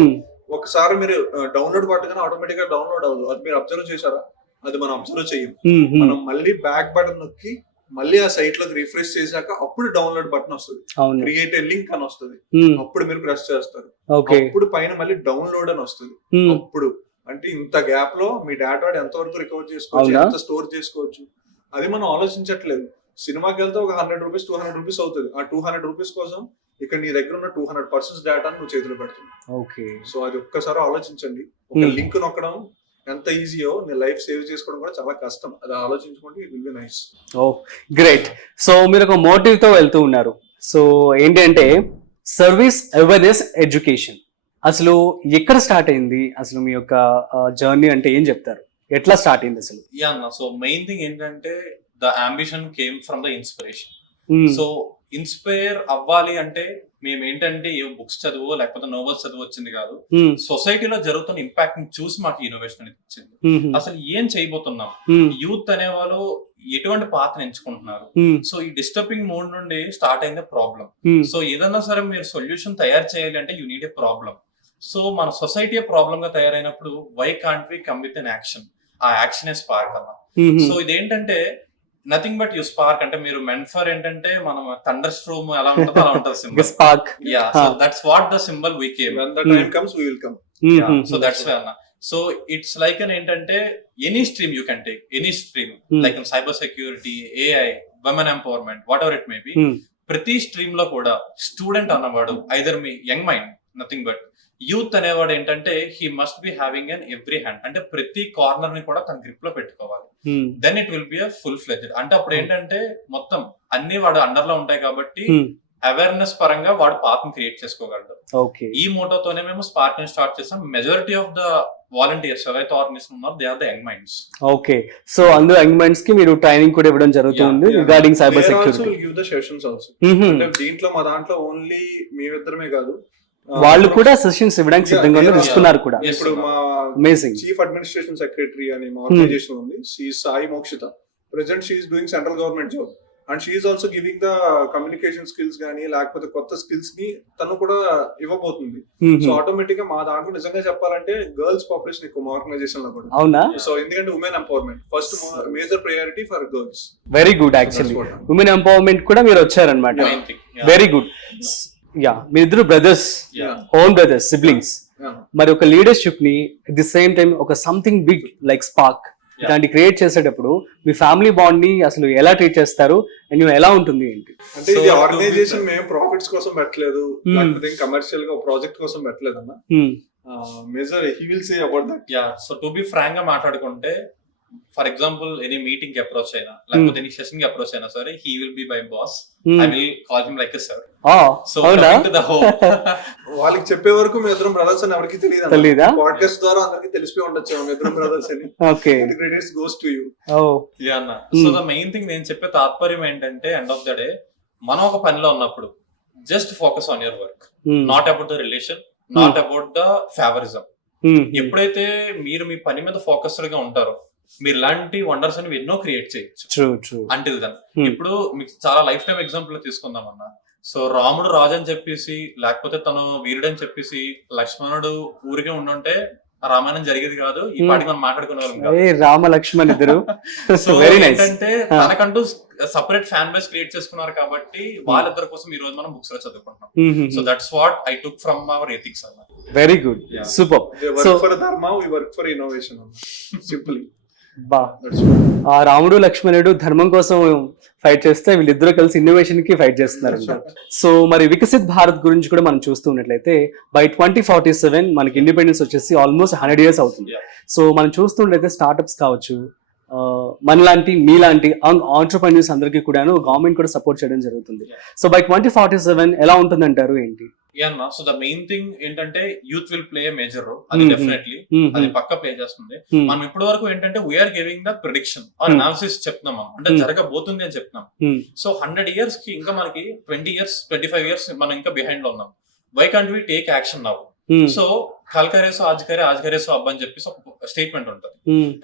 ఒకసారి మీరు డౌన్లోడ్ పట్టగానే ఆటోమేటిక్ గా డౌన్లోడ్ అవ్వదు. అది మీరు అబ్జర్వ్ చేశారా? అది మనం అబ్జర్వ్ చేయం. మనం మళ్ళీ బ్యాక్ బటన్ నొక్కి మళ్ళీ ఆ సైట్ లోకి రిఫ్రెష్ చేశాక అప్పుడు డౌన్లోడ్ బటన్ వస్తుంది, క్రియేట్ ఏ లింక్ అని వస్తుంది. అప్పుడు మీరు ప్రెస్ చేస్తారు, అప్పుడు పైన మళ్ళీ డౌన్లోడ్ అని వస్తుంది. అప్పుడు అంటే ఇంత గ్యాప్ లో మీ డేటా ఎంత వరకు రికవర్ చేసుకోవచ్చు, ఎంత స్టోర్ చేసుకోవచ్చు, అది మనం ఆలోచించట్లేదు. సినిమాకి వెళ్తే ఒక 100 రూపీస్ 200 రూపీస్ అవుతుంది. ఆ 200 రూపీస్ కోసం ఇక్కడ నీ దగ్గర ఉన్న 200% డేటా నువ్వు చేతిలో పెడుతున్నావు. సో అది ఒక్కసారి ఆలోచించండి. ఒక లింక్ నొక్కడం ఎంత ఈజీయో నీ లైఫ్ సేవ్ చేసుకోవడం కూడా చాలా కష్టం. అది ఆలోచించుకుంటే it will be nice. Oh great. So మీరు ఒక మోటివ్ తో వెళ్తూ ఉన్నారు. సో ఏంటంటే సర్వీస్ అవేర్నెస్ ఎడ్యుకేషన్ అసలు ఎక్కడ స్టార్ట్ అయింది? అసలు మీ యొక్క జర్నీ అంటే ఏం చెప్తారు? ఎట్లా స్టార్ట్ అయింది అసలు? యా అన్న, సో మెయిన్ థింగ్ ఏంటంటే the ambition came from the inspiration. So inspire అవ్వాలి అంటే మేము ఏంటంటే ఏ బుక్స్ చదువు లేకపోతే నోవెల్స్ చదువు వచ్చింది కాదు, సొసైటీలో జరుగుతున్న ఇంపాక్ట్ ని చూసి మాకు ఇన్నోవేషన్ అనేది వచ్చింది. అసలు ఏం చేయబోతున్నాం, యూత్ అనేవాళ్ళు ఎటువంటి పాత్ర ఎంచుకుంటున్నారు. సో ఈ డిస్టర్బింగ్ మోడ్ నుండి స్టార్ట్ అయింది ప్రాబ్లం. సో ఏదన్నా సరే మీరు సొల్యూషన్ తయారు చేయాలి అంటే you need a problem. So మన సొసైటీ ప్రాబ్లం గా తయారైనప్పుడు why can't we come with an action? ఆ యాక్షన్ ఏ స్పార్క్ అన్న. సో ఇదేంటంటే నథింగ్ బట్ యూ స్పార్క్. అంటే మీరు మెన్ఫర్ ఏంటంటే మనం థండర్ స్ట్రోమ్ ఎలా ఉంటుందో అలా ఉంటుంది symbol. Spark. Yeah, so that's what the symbol we came. When the time comes we will come. So that's why అన్న. సో ఇట్స్ లైక్ అన్ ఏంటంటే any stream you can take, any stream like cyber security, AI, women empowerment, whatever it may be. ప్రతి stream లో కూడా student అన్నవాడు either me young mind, nothing but youth అనేవాడు ఏంటంటే he must be having an every hand. అంటే ప్రతి corner ని కూడా తన గ్రిప్ లో పెట్టుకోవాలి. Then it will be a full fledged. అంటే అప్పుడు ఏంటంటే మొత్తం అన్ని వాడు అండర్ లో ఉంటాయి కాబట్టి అవేర్నెస్ పరంగా వాడు పాత్ని క్రియేట్ చేసుకోగలడు. ఈ మోటోతోనే మేము స్పార్క్ ని స్టార్ట్ చేసాం. మెజారిటీ ఆఫ్ ద వాలంటీర్స్ ఎవరైతే ఆర్గనైజేషన్ ఉన్నారో they are the young minds. Okay. So అందులో యంగ్ మైండ్స్ కి మీరు ట్రైనింగ్ కూడా ఇవ్వడం జరుగుతుంది regarding cyber security. Give the sessions also. అంటే దీంట్లో మా దాంట్లో ఓన్లీ మేమిద్దరమే కాదు, వాళ్ళు కూడా సెషన్స్ ఇవ్వడానికి సిద్ధంగా ఇస్తున్నారు కూడా. ఇప్పుడు మా చీఫ్ అడ్మినిస్ట్రేషన్ సెక్రటరీ అని మా ఆర్గనైజేషన్ ఉంది, she Sai Mokshita. Present she is doing central government job and she is also giving the communication skills గానీ లేకపోతే కొత్త స్కిల్స్ ని తను కూడా ఇవ్వబోతుంది. సో ఆటోమేటిక్ గా మా దాంట్లో నిజంగా చెప్పాలంటే గర్ల్స్ పాపులేషన్ ఎక్కువ మా ఆర్గనైజేషన్ లో కూడా. అవునా? సో ఎందుకంటే women empowerment first major priority for girls. Very good. Actually women empowerment కూడా మీరు వచ్చారనమాట. Very good. యా, మీరిద్దరు బ్రదర్స్, ఓన్ బ్రదర్స్, సిబ్లింగ్స్. మరి ఒక లీడర్షిప్ ని అట్ ది సేమ్ టైం ఒక సంథింగ్ బిగ్ లైక్ స్పార్క్ దాన్ని క్రియేట్ చేసేటప్పుడు మీ ఫ్యామిలీ బాండ్ ని అసలు ఎలా ట్రీట్ చేస్తారు అండ్ ఎలా ఉంటుంది ఏంటి? అంటే ఇది ఆర్గనైజేషన్ మేము ప్రాఫిట్స్ కోసం పెట్టలేదు, లేకపోతే కమర్షియల్ గా ప్రాజెక్ట్ కోసం పెట్టలేదు అన్న. Major he will say about that. Yeah, so to be frank గా మాట్లాడుకుంటే ఫర్ ఎగ్జాంపుల్ ఎనీ మీటింగ్ కి అప్రోచ్ అయినా లేకపోతే ఎనీ సెషన్ కి అప్రోచ్ అయినా సరే he will be my boss. I will call him like a sir. So వాళ్ళకి చెప్పే వరకు మీ ఇద్దరం బ్రదర్స్ అని ఎవరికి తెలియదు. పాడ్కాస్ట్ ద్వారా అందరికి తెలిసిపోయి ఉండొచ్చు మీ ఇద్దరం బ్రదర్స్ అని. Credits goes to you. Yeah అన్న. సో ద మెయిన్ థింగ్ నేను చెప్పే తాత్పర్యం ఏంటంటే ఎండ్ ఆఫ్ ద డే మనం ఒక పనిలో ఉన్నప్పుడు just focus on your work, not about the relation, not about the favouritism. ఎప్పుడైతే మీరు మీ పని మీద ఫోకస్డ్ గా ఉంటారో మీరు ఇలాంటి వండర్స్ అని ఎన్నో క్రియేట్ చేయొచ్చు. అంటిల్ దెన్ ఇప్పుడు మీకు చాలా లైఫ్ టైం ఎగ్జాంపుల్ తీసుకుందాం అన్న. సో రాముడు రాజు అని చెప్పేసి లేకపోతే తను వీరుడు అని చెప్పేసి లక్ష్మణుడు ఊరికే ఉండుంటే రామాయణం జరిగేది కాదు, ఈ పాటికి మనం మాట్లాడుకునే వాళ్ళం కాదు. రామ లక్ష్మణ్ ఇద్దరు. సో ఏంటంటే తనకంటూ సపరేట్ ఫ్యాన్ బేస్ క్రియేట్ చేసుకున్నారు కాబట్టి వాళ్ళిద్దరి కోసం ఈ రోజు మనం బుక్స్ లో చదువుకుంటున్నాం. So that's what I took from our ethics అన్న. Very good, super. They work for Dharma, we work for innovation simply. బా, ఆ రాముడు లక్ష్మణుడు ధర్మం కోసం ఫైట్ చేస్తే వీళ్ళిద్దరూ కలిసి ఇన్నోవేషన్ కి ఫైట్ చేస్తున్నారు. సో మరి వికసిత్ భారత్ గురించి కూడా మనం చూస్తూ ఉన్నట్లయితే బై 2047 మనకి ఇండిపెండెన్స్ వచ్చేసి ఆల్మోస్ట్ 100 years అవుతుంది. సో మనం చూస్తున్నట్లయితే స్టార్ట్అప్స్ కావచ్చు, మనలాంటి మీలాంటి ఆంటర్‌ప్రెన్యూర్స్ అందరికీ కూడాను గవర్నమెంట్ కూడా సపోర్ట్ చేయడం జరుగుతుంది. సో బై 2047 ఎలా ఉంటుంది అంటారు ఏంటి? అన్న సో ద మెయిన్ థింగ్ ఏంటంటే youth will play major role, అది డెఫినెట్లీ అది పక్క ప్లే చేస్తుంది. మనం ఇప్పటి వరకు ఏంటంటే we are giving the prediction or analysis చెప్తున్నాం మనం, అంటే జరగబోతుంది అని చెప్తున్నాం. సో 100 years కి ఇంకా మనకి 20 years 25 years మనం ఇంకా బిహైండ్ లో ఉన్నాం. Why can't we take action now? So కల్ కరేసో ఆజ్ కరేసో అబ్బా అని చెప్పేసి ఒక స్టేట్మెంట్ ఉంటుంది.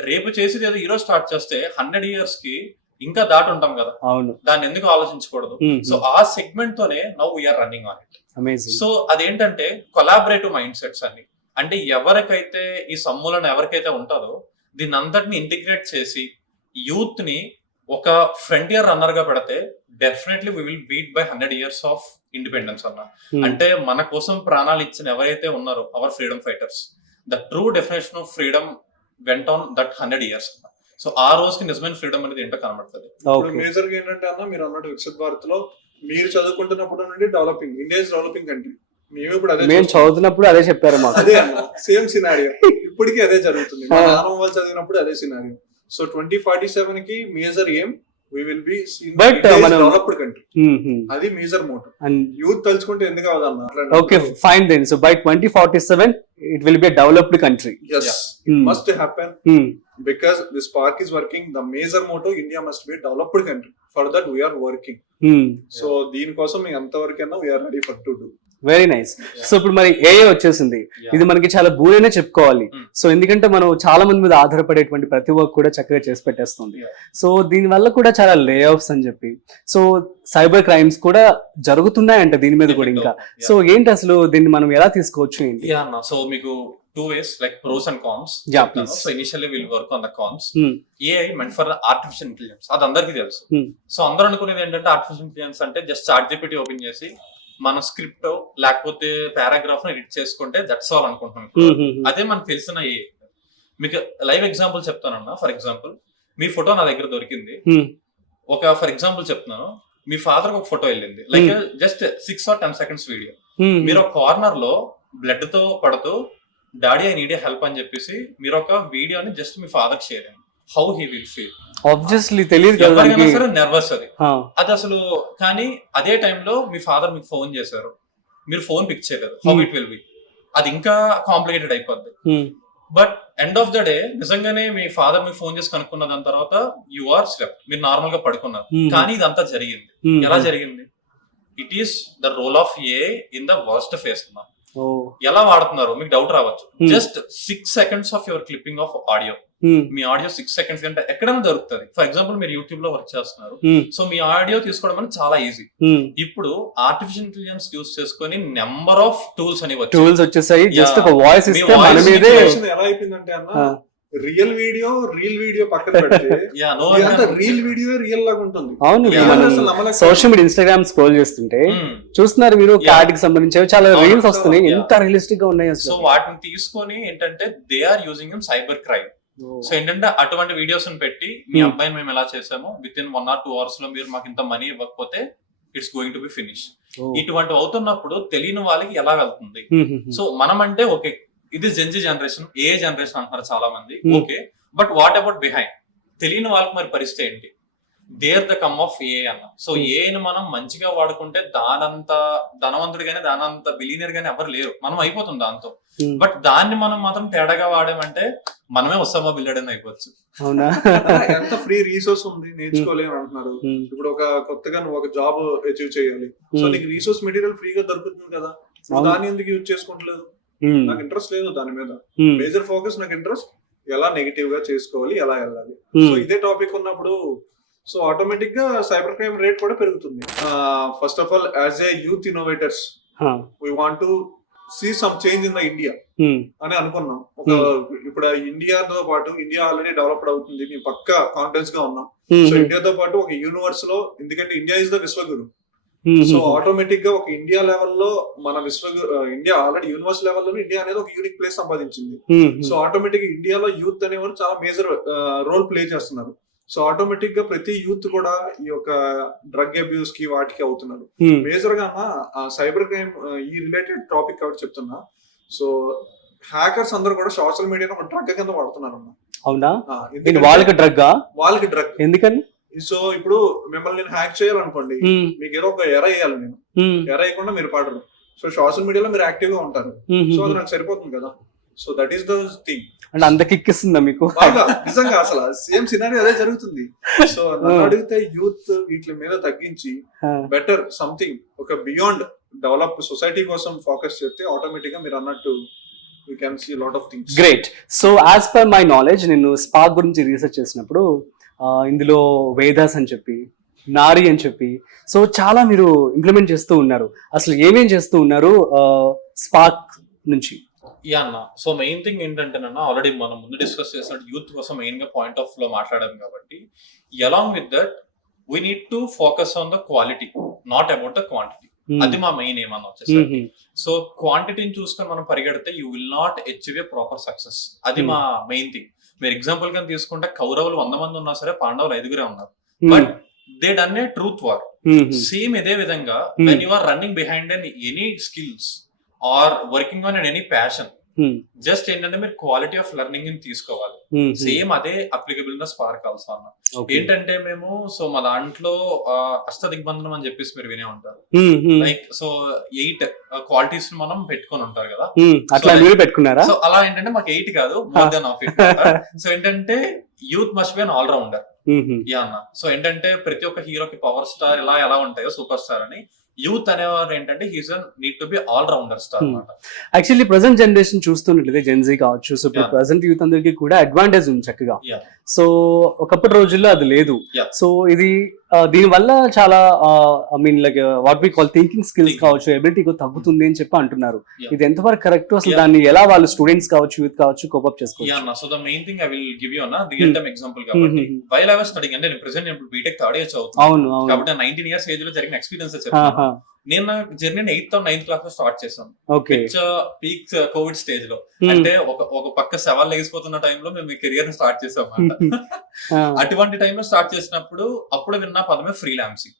రేపు చేసేది ఏదో ఈరోజు స్టార్ట్ చేస్తే 100 years కి ఇంకా దాటి ఉంటాం కదా, దాన్ని ఎందుకు ఆలోచించకూడదు? సో ఆ సెగ్మెంట్ తోనే now we are running on it. So అదేంటంటే కొలాబరేటివ్ మైండ్ సెట్స్ అని, అంటే ఎవరికైతే ఈ సమ్ములను ఎవరికైతే ఉంటుందో దీన్ని అంతటిని ఇంటిగ్రేట్ చేసి యూత్ ని ఒక ఫ్రంటియర్ రన్నర్ గా పెడితే definitely we will beat by 100 years of independence అన్న. అంటే మన కోసం ప్రాణాలు ఇచ్చిన ఎవరైతే ఉన్నారో our freedom fighters, the true definition of freedom went on that 100 years. So ఆ రోజుకి నిజమైన ఫ్రీడమ్ అనేది ఏంటో కనబడుతుంది. మేజర్ గా ఏంటంటే అన్న మీరు అన్నట్టు వికసిత్ భారత్ లో మీరు చదువుకుంటున్నప్పుడు నుండి developing India is developing country. మేము ఇప్పుడు అదే చదువుతున్నప్పుడు అదే చెప్పారు మాకు. అదే అన్న సేమ్ సినారియో ఇప్పటికీ అదే జరుగుతుంది. మా నాన్న వాళ్ళు చదివినప్పుడు అదే సినారియో. సో 2047 కి మేజర్ ఏం we will be seen but developed country. అది మేజర్ మోటో. యూత్ తలుచుకుంటే ఎందుకు అవదన్న? Okay fine then. So by 2047 it will be a developed country. Yes, it must happen because this spark is working. The major motto India must be a developed country. For that we are working. So దీని కోసం మేము ఎంత వరకైనా we are ready for to do. Very nice. So ఇప్పుడు మరి AI వచ్చేసింది, ఇది మనకి చాలా బూరేనే చెప్పుకోవాలి. సో ఎందుకంటే మనం చాలా మంది మీద ఆధారపడేటువంటి ప్రతి వర్క్ కూడా చక్కగా చేసి పెట్టేస్తుంది. సో దీని వల్ల కూడా చాలా లే ఆఫ్స్ అని చెప్పి, సో సైబర్ క్రైమ్స్ కూడా జరుగుతున్నాయంట దీని మీద కూడా ఇంకా. సో ఏంటి అసలు దీన్ని మనం ఎలా తీసుకోవచ్చు ఏంటి? సో మీకు two ways like pros and cons. Yeah, please. So initially we'll work on the cons. AI meant for artificial intelligence, అది అందరికీ తెలుసు. సో అందరూ అనుకునేది ఏంటంటే ఆర్టిఫిషియల్ ఇంటెలిజెన్స్ అంటే జస్ట్ ChatGPT ఓపెన్ చేసి మన స్క్రిప్ట్ లేకపోతే పారాగ్రాఫ్ ఎడిట్ చేసుకుంటే దట్స్ ఆల్ అనుకుంటున్నాం. అదే మనకు తెలిసిన AI. మీకు లైవ్ ఎగ్జాంపుల్ చెప్తానన్నా. ఫర్ ఎగ్జాంపుల్ మీ ఫోటో నా దగ్గర దొరికింది. ఒక ఫర్ ఎగ్జాంపుల్ చెప్తున్నాను, మీ ఫాదర్ ఒక ఫోటో వెళ్ళింది like just 6 or 10 seconds video. మీరు ఒక కార్నర్ లో బ్లడ్ తో పడుతూ డాడీ ఐ నీడ్ హెల్ప్ అని చెప్పేసి మీరు ఒక వీడియోని జస్ట్ మీ ఫాదర్ షేర్ చేయండి. How he will feel? Obviously తెలియదు కదా, నర్వస్ అది అసలు. కానీ అదే టైంలో మీ ఫాదర్ మీకు ఫోన్ చేశారు, మీరు ఫోన్ పిక్ చేయలేదు, హౌ ఇట్ విల్ బి? అది ఇంకా కాంప్లికేటెడ్ అయిపోద్ది. But end of the day నిజంగానే మీ ఫాదర్ మీకు ఫోన్ చేసి కనుక్కున్న దాని తర్వాత యు ఆర్ స్లెప్ట్, మీరు నార్మల్ గా పడుకున్నారు. కానీ ఇదంతా జరిగింది. ఎలా జరిగింది? It is the role of AI in the worst face. ఎలా వాడుతున్నారు మీకు డౌట్ రావచ్చు. Just 6 seconds of your clipping of audio, మీ ఆడియో 6 seconds కంటే ఎక్కడైనా దొరుకుతుంది. ఫర్ ఎగ్జాంపుల్ మీరు యూట్యూబ్ లో వర్క్ చేస్తున్నారు, సో మీ ఆడియో తీసుకోవడం అనేది చాలా ఈజీ. ఇప్పుడు ఆర్టిఫిషియల్ ఇంటెలిజెన్స్ యూస్ చేసుకొని నెంబర్ ఆఫ్ టూల్స్ అనేవి వచ్చేసాయి. జస్ట్ ఒక వాయిస్ ఇస్తే మన మీదే ఎలా అయిపోయిందంటే అన్న, రియల్ వీడియో పక్కన పెడితే రియల్ వీడియో రియల్ లాగా ఉంటుంది. అవును, సోషల్ మీడియా ఇన్స్టాగ్రామ్ స్క్రోల్ చేస్తుంటే చూస్తున్నారు మీరు, క్యాట్ కి సంబంధించి చాలా రీల్స్ వస్తున్నాయి, ఎంత రియలిస్టిక్ గా ఉన్నాయి. సో వాటిని తీసుకొని ఏంటంటే they are using in cyber crime. So ఏంటంటే అటువంటి వీడియోస్ పెట్టి మీ అబ్బాయిని మేము ఎలా చేసాము, విత్ ఇన్ 1 or 2 hours లో మీరు మాకు ఇంత మనీ ఇవ్వకపోతే it's going to B finish. ఇటువంటి అవుతున్నప్పుడు తెలియని వాళ్ళకి ఎలా వెళ్తుంది? సో మనం అంటే ఓకే ఇది జెన్జీ జనరేషన్, ఏ జనరేషన్ అంటున్నారు చాలా మంది, okay. But what about behind? తెలియని వాళ్ళకి మరి పరిస్థితి ఏంటి? దేర్ ద కమ్ ఆఫ్ ఏ అన్న. సో ఏని మనం మంచిగా వాడుకుంటే దానంత ధనవంతుడు గానీ దానంత బిలియనర్ గానీ ఎవరు లేరు, మనం అయిపోతుంది దాంతో. బట్ దాన్ని మనం మాత్రం తేడాగా వాడామంటే మనమే వస్తామా బిల్డన్ అయిపోవచ్చు. అవునా? ఎంత ఫ్రీ రీసోర్స్ ఉంది, నేర్చుకోలేము అంటున్నారు. ఇప్పుడు ఒక కొత్తగా నువ్వు ఒక జాబ్ అచీవ్ చేయాలి, సో నీకు రీసోర్స్ మెటీరియల్ ఫ్రీగా దొరుకుతుంది కదా, దాన్ని ఎందుకు యూజ్ చేసుకుంటలేదు? నాకు ఇంట్రెస్ట్ లేదు దాని మీద. మేజర్ ఫోకస్ నాకు ఇంట్రెస్ట్ ఎలా నెగిటివ్ గా చేసుకోవాలి, ఎలా వెళ్ళాలి. సో ఇదే టాపిక్ ఉన్నప్పుడు సో ఆటోమేటిక్ గా సైబర్ క్రైమ్ రేట్ కూడా పెరుగుతుంది. First of all as a youth innovators we want to see some change in the India అని అనుకున్నాం. ఇప్పుడు ఇండియాతో పాటు ఇండియా ఆల్రెడీ డెవలప్డ్ అవుతుంది, మేము పక్కా కాన్ఫిడెన్స్ గా ఉన్నాం. సో ఇండియాతో పాటు ఒక యూనివర్స్ లో, ఎందుకంటే India is the Vishwaguru. So automatic గా ఒక ఇండియా లెవెల్లో మన ఇండియా ఆల్రెడీ యూనివర్స్ లెవెల్లో ఇండియా అనేది ఒక యూనిక్ ప్లేస్ సంపాదించింది. సో ఆటోమేటిక్ ఇండియాలో యూత్ అనేవారు చాలా మేజర్ రోల్ ప్లే చేస్తున్నారు. సో ఆటోమేటిక్ గా ప్రతి యూత్ కూడా ఈ యొక్క డ్రగ్ అబ్యూస్ కి వాటికి అవుతున్నారు. మేజర్ గా సైబర్ క్రైమ్ ఈ రిలేటెడ్ టాపిక్ కాబట్టి చెప్తున్నా. సో హ్యాకర్స్ అందరూ కూడా సోషల్ మీడియాను ఒక డ్రగ్ కింద వాడుతున్నారు అన్న. అవునా? వాళ్ళకి డ్రగ్ ఎందుకని? సో ఇప్పుడు మిమ్మల్ని నేను హ్యాక్ చేయాలనుకోండి, మీకు ఏదో ఒక ఎర వేయాలి, నేను ఎర వేయకుండా మీరు పడరు. సో సోషల్ మీడియాలో మీరు యాక్టివ్ గా ఉంటారు, సో అది నాకు సరిపోతుంది కదా. So that is the thing. అంటే అంత కిక్ ఇస్తుందా మీకు? బాగా నిజంగా అసలు సేమ్ సినారీ అదే జరుగుతుంది. సో నన్ను అడిగితే యూత్ వీటి మీద తగ్గించి బెటర్ సంథింగ్ ఒక బియాండ్ డెవలప్ సొసైటీ కోసం ఫోకస్ చేస్తే ఆటోమేటిక్ గా మీరు అన్నట్టు you can see lot of things. Great. So as per my knowledge నేను స్పార్క్ గురించి రీసెర్చ్ చేసినప్పుడు ఇందులో వేదాస్ అని చెప్పి, నారీ అని చెప్పి, సో చాలా మీరు ఇంప్లిమెంట్ చేస్తూ ఉన్నారు. అసలు ఏమేం చేస్తూ ఉన్నారు స్పార్క్ నుంచి? యా అన్న, సో మెయిన్ థింగ్ ఏంటంటేనన్న, ఆల్రెడీ మనం ముందు డిస్కస్ చేసినట్టు యూత్ కోసం మెయిన్ గా పాయింట్ ఆఫ్ లో మాట్లాడాం కాబట్టి, along with that we need to focus on the quality, not about the quantity. అది మా మెయిన్ ఏమన్నా వచ్చేసరికి. సో క్వాంటిటీని చూసుకొని మనం పరిగెడితే you will not achieve a proper success. అది మా మెయిన్ థింగ్. మీరు ఎగ్జాంపుల్ గా తీసుకుంటే కౌరవులు 100 మంది ఉన్నా సరే పాండవులు 5 ఉన్నారు, but they done a truth war. Same ఇదే విధంగా when you are running behind an any skills are working on any passion, just ఏంటంటే మీరు క్వాలిటీ ఆఫ్ లెర్నింగ్ ని తీసుకోవాలి. సేమ్ అదే అప్లికబుల్ గా స్పార్క్ ఆల్సో అన్న. ఏంటంటే మేము సో మా దాంట్లో అష్ట దిగ్బంధనం అని చెప్పేసి మీరు వినే ఉంటారు. లైక్ సో 8 క్వాలిటీస్ మనం పెట్టుకొని ఉంటారు కదా. పెట్టుకున్నారా? సో అలా ఏంటంటే మాకు 8 కాదు, మోర్ దెన్ ఆఫ్ 8. సో ఏంటంటే youth must be an all rounder. Yeah అన్న. సో ఏంటంటే ప్రతి ఒక్క హీరోకి పవర్ స్టార్ ఎలా ఉంటాయో సూపర్ స్టార్ అని, యూత్ అనేవారు ఏంటంటే he's need to be all rounder star అన్నమాట. యాక్చువల్లీ ప్రెసెంట్ జనరేషన్ చూస్తున్నట్లయితే జెన్జీ కావచ్చు, సో ఇప్పుడు ప్రెసెంట్ యూత్ అందరికి కూడా అడ్వాంటేజ్ ఉంది చక్కగా. సో ఒకప్పటి రోజుల్లో అది లేదు. సో ఇది దీని వల్ల చాలా I mean like what we call thinking skills కావచ్చు, ఎబిలిటీ తగ్గుతుంది అని చెప్పి అంటున్నారు. ఇది ఎంతవరకు కరెక్ట్? అసలు దాన్ని ఎలా వాళ్ళు స్టూడెంట్స్ కావచ్చు, యూత్ కావచ్చు కోపప్ చేసుకోవచ్చు? So the main thing I will give you అన్న రియల్ టైమ్ ఎగ్జాంపుల్ కాబట్టి, వైల్ ఐ వాస్ స్టడీయింగ్, అంటే నేను ప్రెసెంట్ ఇప్పుడు బీటెక్ థర్డ్ ఇయర్ చదువుతున్నాను. అవును. కాబట్టి 19 years ఏజ్ లో జరిగిన ఎక్స్పీరియన్స్ చెప్తాను. నేను నా journey 8th or 9th class లో స్టార్ట్ చేశాను. పీక్ కోవిడ్ స్టేజ్ లో, అంటే ఒక పక్క సవాల్ లేగిపోతున్న టైంలో మేము కెరియర్ ని స్టార్ట్ చేసాం అన్నమాట. అటువంటి టైంలో స్టార్ట్ చేసినప్పుడు అప్పుడు విన్న పదమే ఫ్రీలాన్సింగ్.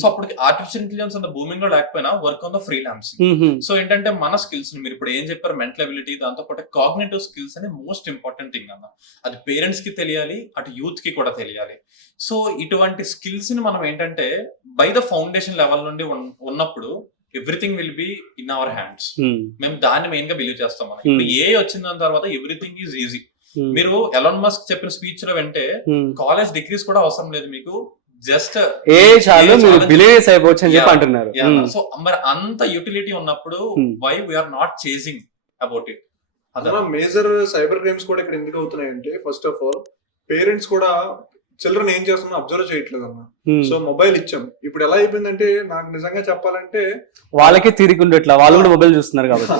సో అప్పుడు ఆర్టిఫిషియల్ ఇంటెలిజెన్స్ అంత బూమింగ్ లో లేకపోయినా work on the freelancing. So ఏంటంటే మన స్కిల్స్ మీరు ఇప్పుడు ఏం చెప్పారు, మెంటల్ అబిలిటీ, దాంతో పాటు కాగ్నిటివ్ స్కిల్స్ అనే మోస్ట్ ఇంపార్టెంట్ థింగ్ అన్న. అది పేరెంట్స్ కి తెలియాలి, అటు యూత్ కి కూడా తెలియాలి. సో ఇటువంటి స్కిల్స్ ని మనం ఏంటంటే బై ద ఫౌండేషన్ లెవెల్ నుండి ఉన్నప్పుడు everything will be in our hands. మేము దాన్ని మెయిన్ గా బిలీవ్ చేస్తాం. మనం ఇప్పుడు ఏ వచ్చిన దాని తర్వాత ఎవ్రీథింగ్ ఈజ్ ఈజీ. మీరు ఎలాన్ మస్క్ చెప్పిన స్పీచ్ లో వింటే కాలేజ్ డిగ్రీస్ కూడా అవసరం లేదు, మీకు జస్ట్ అంటున్నారు. సో మరి అంత యూటిలిటీ ఉన్నప్పుడు why we are not chasing about it? Major cyber crimes కూడా ఇక్కడ ఎందుకు అవుతున్నాయి అంటే, ఫస్ట్ ఆఫ్ ఆల్ పేరెంట్స్ కూడా చిల్డ్రన్ ఏం చేస్తున్నా అబ్జర్వ్ చేయట్లేదు అన్న. సో మొబైల్ ఇచ్చాం, ఇప్పుడు ఎలా అయిపోయిందంటే నాకు నిజంగా చెప్పాలంటే వాళ్ళకి తిరిగి వాళ్ళు కూడా మొబైల్ చూస్తున్నారు కాబట్టి.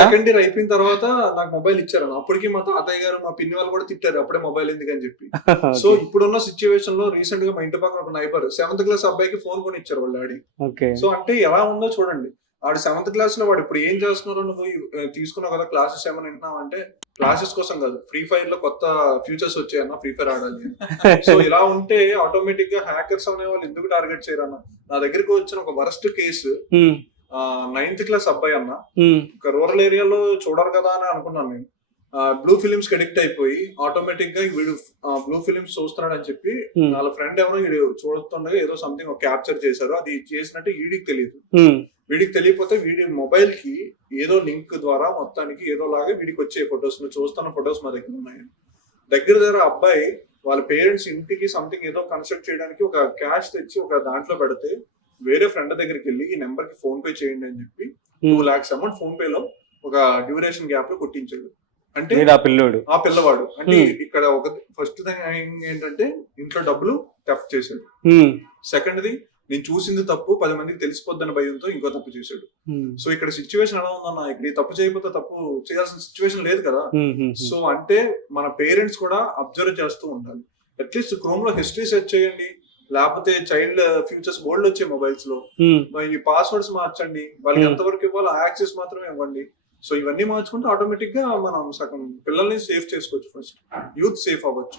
సెకండ్ ఇయర్ అయిపోయిన తర్వాత నాకు మొబైల్ ఇచ్చారు. అప్పటికి మా తాతయ్య గారు మా పిన్ని వాళ్ళు కూడా తిట్టారు, అప్పుడే మొబైల్ ఎందుకని చెప్పి. సో ఇప్పుడున్న సిచ్యువేషన్ లో రీసెంట్ గా మా ఇంటి పక్కన ఒక నైబర్ 7th క్లాస్ అబ్బాయికి ఫోన్ కొని ఇచ్చారు వాళ్ళ డాడీ. సో అంటే ఎలా ఉందో చూడండి. వాడు 7th క్లాస్ లో వాడు ఇప్పుడు ఏం చేస్తున్నారో, నువ్వు తీసుకున్నావు కదా క్లాసెస్ ఏమైనా వింటున్నావు అంటే, క్లాసెస్ కోసం కాదు, ఫ్రీ ఫైర్ లో కొత్త ఫ్యూచర్స్ వచ్చాయన్న, ఫ్రీ ఫైర్ ఆడాలి. సో ఇలా ఉంటే ఆటోమేటిక్ గా హ్యాకర్స్ అనే వాళ్ళు ఎందుకు టార్గెట్ చేయరన్న. నా దగ్గరికి వచ్చిన ఒక వరస్ట్ కేసు, 9th క్లాస్ అబ్బాయి అన్న, ఒక రూరల్ ఏరియాలో చూడరు కదా అని అనుకున్నాను నేను. బ్లూ ఫిలిమ్స్ కి అడిక్ట్ అయిపోయి ఆటోమేటిక్ గా వీడు బ్లూ ఫిలిమ్స్ చూస్తున్నాడు అని చెప్పి వాళ్ళ ఫ్రెండ్ ఎవరో వీడు చూస్తుండగా ఏదో సంథింగ్ క్యాప్చర్ చేశారు. అది చేసినట్టు వీడికి తెలియదు. వీడికి తెలియకపోతే వీడి మొబైల్ కి ఏదో లింక్ ద్వారా మొత్తానికి ఏదో లాగా వీడికి వచ్చే ఫొటోస్, చూస్తున్న ఫొటోస్ మా దగ్గర ఉన్నాయి. దగ్గర అబ్బాయి వాళ్ళ పేరెంట్స్ ఇంటికి సంథింగ్ ఏదో కన్స్ట్రక్ట్ చేయడానికి ఒక క్యాష్ తెచ్చి ఒక దాంట్లో పెడితే, వేరే ఫ్రెండ్ దగ్గరికి వెళ్ళి ఈ నెంబర్ కి ఫోన్ పే చేయండి అని చెప్పి 2 lakhs అమౌంట్ ఫోన్ పే లో ఒక డ్యూరేషన్ గ్యాప్ లో కొట్టించాడు. అంటే ఆ పిల్లవాడు అంటే ఇక్కడ ఒక ఫస్ట్ థింగ్ ఏంటంటే ఇంట్లో డబ్బులు థెఫ్ట్ చేశాడు. సెకండ్ది నేను చూసింది తప్పు 10 మందికి తెలిసిపోద్దన్న భయంతో ఇంకో తప్పు చేశాడు. సో ఇక్కడ సిచ్యువేషన్ ఎలా ఉందన్న, ఇక్కడ తప్పు చేయకపోతే తప్పు చేయాల్సిన సిచ్యువేషన్ లేదు కదా. సో అంటే మన పేరెంట్స్ కూడా అబ్జర్వ్ చేస్తూ ఉండాలి. అట్లీస్ట్ క్రోమ్ లో హిస్టరీ సెర్చ్ చేయండి, లేకపోతే చైల్డ్ ఫ్యూచర్స్ బోర్డు వచ్చే మొబైల్స్ లో ఈ పాస్వర్డ్స్ మార్చండి, వాళ్ళకి ఎంతవరకు ఇవ్వాలో యాక్సెస్ మాత్రమే ఇవ్వండి. సో ఇవన్నీ మార్చుకుంటే ఆటోమేటిక్ గా మనం సగం పిల్లల్ని సేఫ్ చేసుకోవచ్చు. ఫస్ట్ యూత్ సేఫ్ అవ్వచ్చు.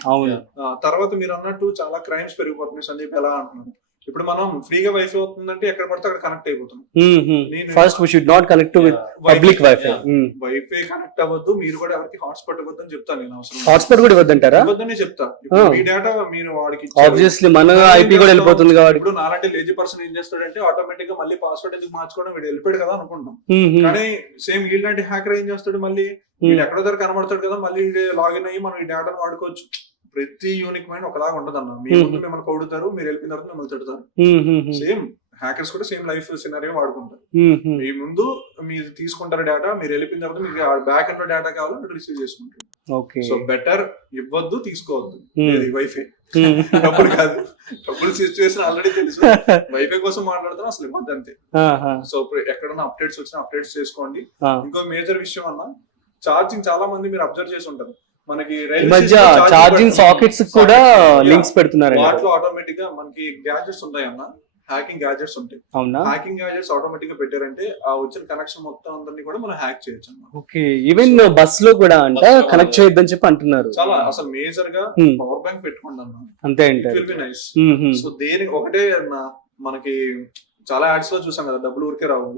తర్వాత మీరు అన్నట్టు చాలా క్రైమ్స్ పెరిగిపోతున్నాయి సందీప్ ఎలా అంటున్నారు. ఇప్పుడు మనం ఫ్రీగా వైఫై అవుతుందంటే ఎక్కడ పడితే అక్కడ కనెక్ట్ అయిపోతున్నాం. First we should not connect to with public wifi. Wifi connect అవ్వద్దు, మీరు కూడా ఎవరికి హాట్స్పాట్ ఇవ్వద్దు అని చెప్తాను నేను. అవసరం హాట్స్పాట్ కూడా ఇవ్వద్దంటారా? ఇవ్వద్దని చెప్తా. ఇప్పుడు మీ డేటా మీరు వాడికి ఆబ్వియస్లీ మన ఐపీ కూడా వెళ్ళిపోతుంది కాబట్టి. ఇప్పుడు నాలాంటి లేజీ పర్సన్ ఏం చేస్తాడంటే ఆటోమేటిక్ గా మళ్ళీ పాస్వర్డ్ ఎందుకు మార్చుకోవడం, వీడు వెళ్ళిపోయాడు కదా అనుకుంటాం. కానీ సేమ్ వీళ్ళంటి హ్యాకర్ ఏం చేస్తాడు, మళ్ళీ వీడు ఎక్కడో దగ్గర కనబడతాడు కదా, మళ్ళీ లాగిన్ అయ్యి మనం ఈ డేటాను వాడుకోవచ్చు. ప్రతి యూనిక్ మైండ్ ఒకలాగా ఉంటదన్న. మీ ముందు మిమ్మల్ని కొడుతారు, మీరు వెళ్ళిన తర్వాత మిమ్మల్ని తిడతారు. సేమ్ హ్యాకర్స్ కూడా సేమ్ లైఫ్ సినారియో వాడుకుంటారు. మీ ముందు మీరు తీసుకుంటారు డేటా, మీరు వెళ్ళిన తర్వాత మీకు బ్యాక్ ఎండ్ లో డేటా కావాలో రిసీవ్ చేసుకుంటారు. సో బెటర్ ఇవ్వద్దు, తీసుకోవద్దు వైఫై. డబ్బులు కాదు, డబ్బులు సిచ్యువేషన్ ఆల్రెడీ తెలుసు. వైఫై కోసం మాట్లాడుతున్నా, అసలు ఇవ్వద్దు అంతే. సో ఎక్కడన్నా అప్డేట్స్ వచ్చినా అప్డేట్స్ చేసుకోండి. ఇంకో మేజర్ విషయం అన్న, ఛార్జింగ్ చాలా మంది మీరు అబ్జర్వ్ చేసి ఉంటారు. మనకి ఛార్జింగ్ సాకెట్స్ కూడా లింక్స్ పెడుతున్నారు. వాటిలో ఆటోమేటిక్ గా మనకి గ్యాడ్జెట్స్ ఉంటాయి అన్న, హ్యాకింగ్ గ్యాడ్జెట్స్ ఉంటాయి. హ్యాకింగ్ గ్యాడ్జెట్స్ ఆటోమేటిక్ గా పెట్టారంటే ఆ వచ్చిన కనెక్షన్ మొత్తం అందరినీ కూడా మనం హ్యాక్ చేయొచ్చు అన్న. ఓకే, ఈవెన్ బస్ లో కూడా అంట కనెక్ట్ చేయొద్దని చెప్పి అంటున్నారు. చాలా అసలు మేజర్ గా పవర్ బ్యాంక్ పెట్టుకోండి అన్న, అంతే విల్ బి నైస్. సో దేనికి ఒకటే అన్న, మనకి చాలా యాడ్స్ లో చూసాం కదా, డబ్బులు ఊరికే రావు,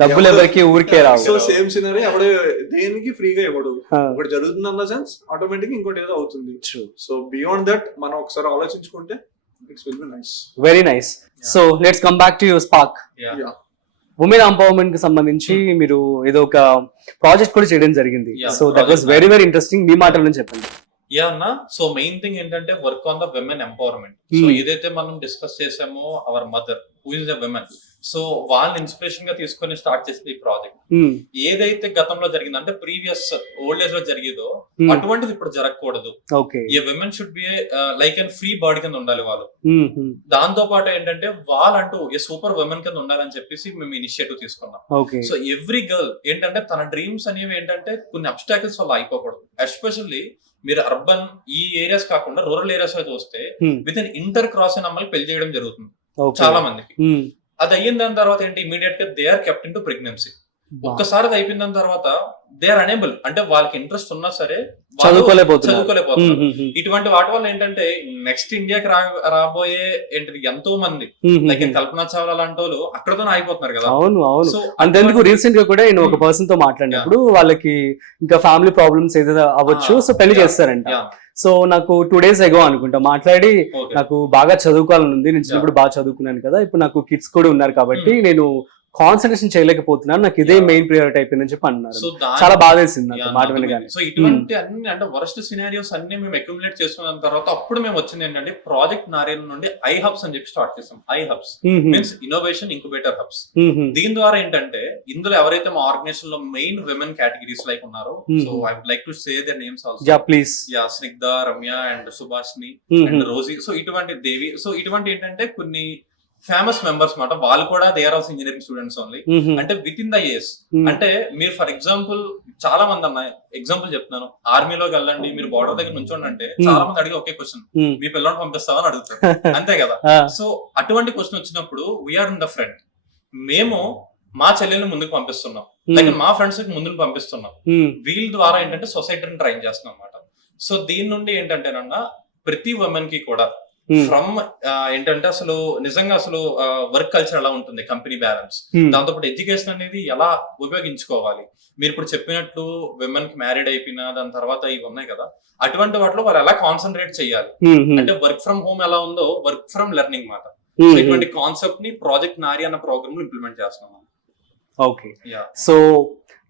డబ్బులు ఎవరికి ఊరికే రావు. సో సేమ్ సినరీ ఎవడే దేనికి ఫ్రీగా ఇవ్వడు. ఒకటి జరుగుతుంది అన్న సెన్స్, ఆటోమేటిక్ ఇంకోటి ఏదో అవుతుంది. సో బియాండ్ దట్ మనం ఒకసారి ఆలోచించుకుంటే it's will be nice. Very nice. So let's come back to your spark. Women empowerment కి సంబంధించి మీరు ఏదో ఒక ప్రాజెక్ట్ కూడా చేయడం జరిగింది. So that was very very interesting. మీ మాటల నుంచి చెప్పండి. యా అన్న, సో మెయిన్ థింగ్ ఏంటంటే work on the women empowerment. So ఏదైతే మనం డిస్కస్ చేసామో our mother who is the women, so వాళ్ళని ఇన్స్పిరేషన్ గా తీసుకొని స్టార్ట్ చేసింది ఈ ప్రాజెక్ట్. ఏదైతే గతంలో జరిగిందో అంటే ప్రీవియస్ ఓల్డ్ ఏజ్ లో జరిగేదో అటువంటిది ఇప్పుడు జరగకూడదు. ఏ women should be like and free body కింద ఉండాలి వాళ్ళు. దాంతో పాటు ఏంటంటే వాళ్ళంటూ ఏ సూపర్ విమెన్ కింద ఉండాలని చెప్పేసి మేము ఇనిషియేటివ్ తీసుకున్నాం. సో ఎవ్రీ గర్ల్ ఏంటంటే తన డ్రీమ్స్ అనేవి ఏంటంటే కొన్ని అబ్స్టాకిల్స్ వల్ల అయిపోకూడదు. ఎస్పెషల్లీ మీరు అర్బన్ ఈ ఏరియాస్ కాకుండా రూరల్ ఏరియాస్ లో చూస్తే విత్ ఇన్ ఇంటర్ క్రాస్ అయిన అమ్మాయిలు పెళ్లి చేయడం జరుగుతుంది చాలా మందికి. అది అయిన దాని తర్వాత ఏంటి, ఇమీడియట్ గా they are kept in to pregnancy. ఒక్కసారి అది అయిపోయిన దాని తర్వాత దే ఆర్ అనేబుల్, అంటే వాళ్ళకి ఇంట్రెస్ట్ ఉన్నా సరే చదువుకోలేకపోతున్నారు. ఇటువంటి వాటి వల్ల ఏంటంటే నెక్స్ట్ ఇండియాకి రాబోయే ఏంటిది ఎంతో మంది లైక్ కల్పనా చావ్లా లాంటి వాళ్ళు అక్కడతోనే ఆగిపోతున్నారు కదా. అవును అవును. అంతేందుకు రీసెంట్ గా కూడా నేను ఒక పర్సన్ తో మాట్లాడినప్పుడు వాళ్ళకి ఇంకా ఫ్యామిలీ ప్రాబ్లమ్స్ ఏదైనా అవ్వచ్చు, సో పెళ్లి చేస్తారంట. సో నాకు 2 days ago అనుకుంటా మాట్లాడి, నాకు బాగా చదువుకోవాలని ఉంది, నేను చిన్నప్పుడు బాగా చదువుకున్నాను కదా, ఇప్పుడు నాకు కిడ్స్ కూడా ఉన్నారు కాబట్టి నేను కాన్సన్ట్రేషన్ చేయలేకపోతున్నాను, నాకు ఇదే మెయిన్ ప్రియారిటీ అయిపోయిందని చెప్పి అన్నారు. చాలా బాగా వేసింది నాకు మాట వినగానే. సో ఇటువంటి అన్ని అంటే వరస్ట్ సినారియోస్ అన్ని మేము అక్యుములేట్ చేసుకున్న తర్వాత అప్పుడు మేము వచ్చింది ఏంటంటే ప్రాజెక్ట్ నారియన్ నుండి ఐ హబ్స్ అని చెప్పి స్టార్ట్ చేసాం. I hubs means innovation incubator hubs. దీని ద్వారా ఏంటంటే ఇందులో ఎవరైతే మా ఆర్గనైజేషన్ లో మెయిన్ విమెన్ కేటగిరీస్ లైక్ ఉన్నారో, so I would like to say their names also. Yeah please. Yeah, Snigdha, Ramya and Subhashini and Rosie. So ఇటువంటి దేవి, సో ఇటువంటి ఏంటంటే కొన్ని ఫేమస్ మెంబర్స్ మాట. వాళ్ళు కూడా they are also engineering students only. అంటే విత్ ఇన్ ద ఇయర్స్, అంటే మీరు ఫర్ ఎగ్జాంపుల్ చాలా మంది అన్న ఎగ్జాంపుల్ చెప్తున్నాను, ఆర్మీలోకి వెళ్ళండి, మీరు బార్డర్ దగ్గర నుంచోండి అంటే చాలా మంది అడిగి ఒకే క్వశ్చన్, మీ పిల్లల్ని పంపిస్తావని అడుగుతారు, అంతే కదా. సో అటువంటి క్వశ్చన్ వచ్చినప్పుడు వీఆర్ ఇన్ ద ఫ్రంట్. మేము మా చెల్లెల్ని ముందుకు పంపిస్తున్నాం, లైక్ మా ఫ్రెండ్స్ కి ముందుకు పంపిస్తున్నాం. వీళ్ళ ద్వారా ఏంటంటే సొసైటీని ట్రైన్ చేస్తున్నాం అన్నమాట. సో దీని నుండి ఏంటంటేనన్నా ప్రతి ఉమెన్ కి కూడా ఫ్రమ్ ఏంటంటే అసలు నిజంగా అసలు వర్క్ కల్చర్ ఎలా ఉంటుంది, కంపెనీ బ్యాలెన్స్, దాంతో పాటు ఎడ్యుకేషన్ అనేది ఎలా ఉపయోగించుకోవాలి. మీరు ఇప్పుడు చెప్పినట్టు విమెన్ కి మ్యారీడ్ అయిపోయినా దాని తర్వాత ఇవి ఉన్నాయి కదా, అటువంటి వాటిలో వాళ్ళు ఎలా కాన్సన్ట్రేట్ చేయాలి, అంటే వర్క్ ఫ్రమ్ హోమ్ ఎలా ఉందో వర్క్ ఫ్రమ్ లెర్నింగ్ మాట. ఇటువంటి కాన్సెప్ట్ ని ప్రాజెక్ట్ నారి అన్న ప్రోగ్రామ్ లో ఇంప్లిమెంట్ చేస్తున్నాం. Okay, so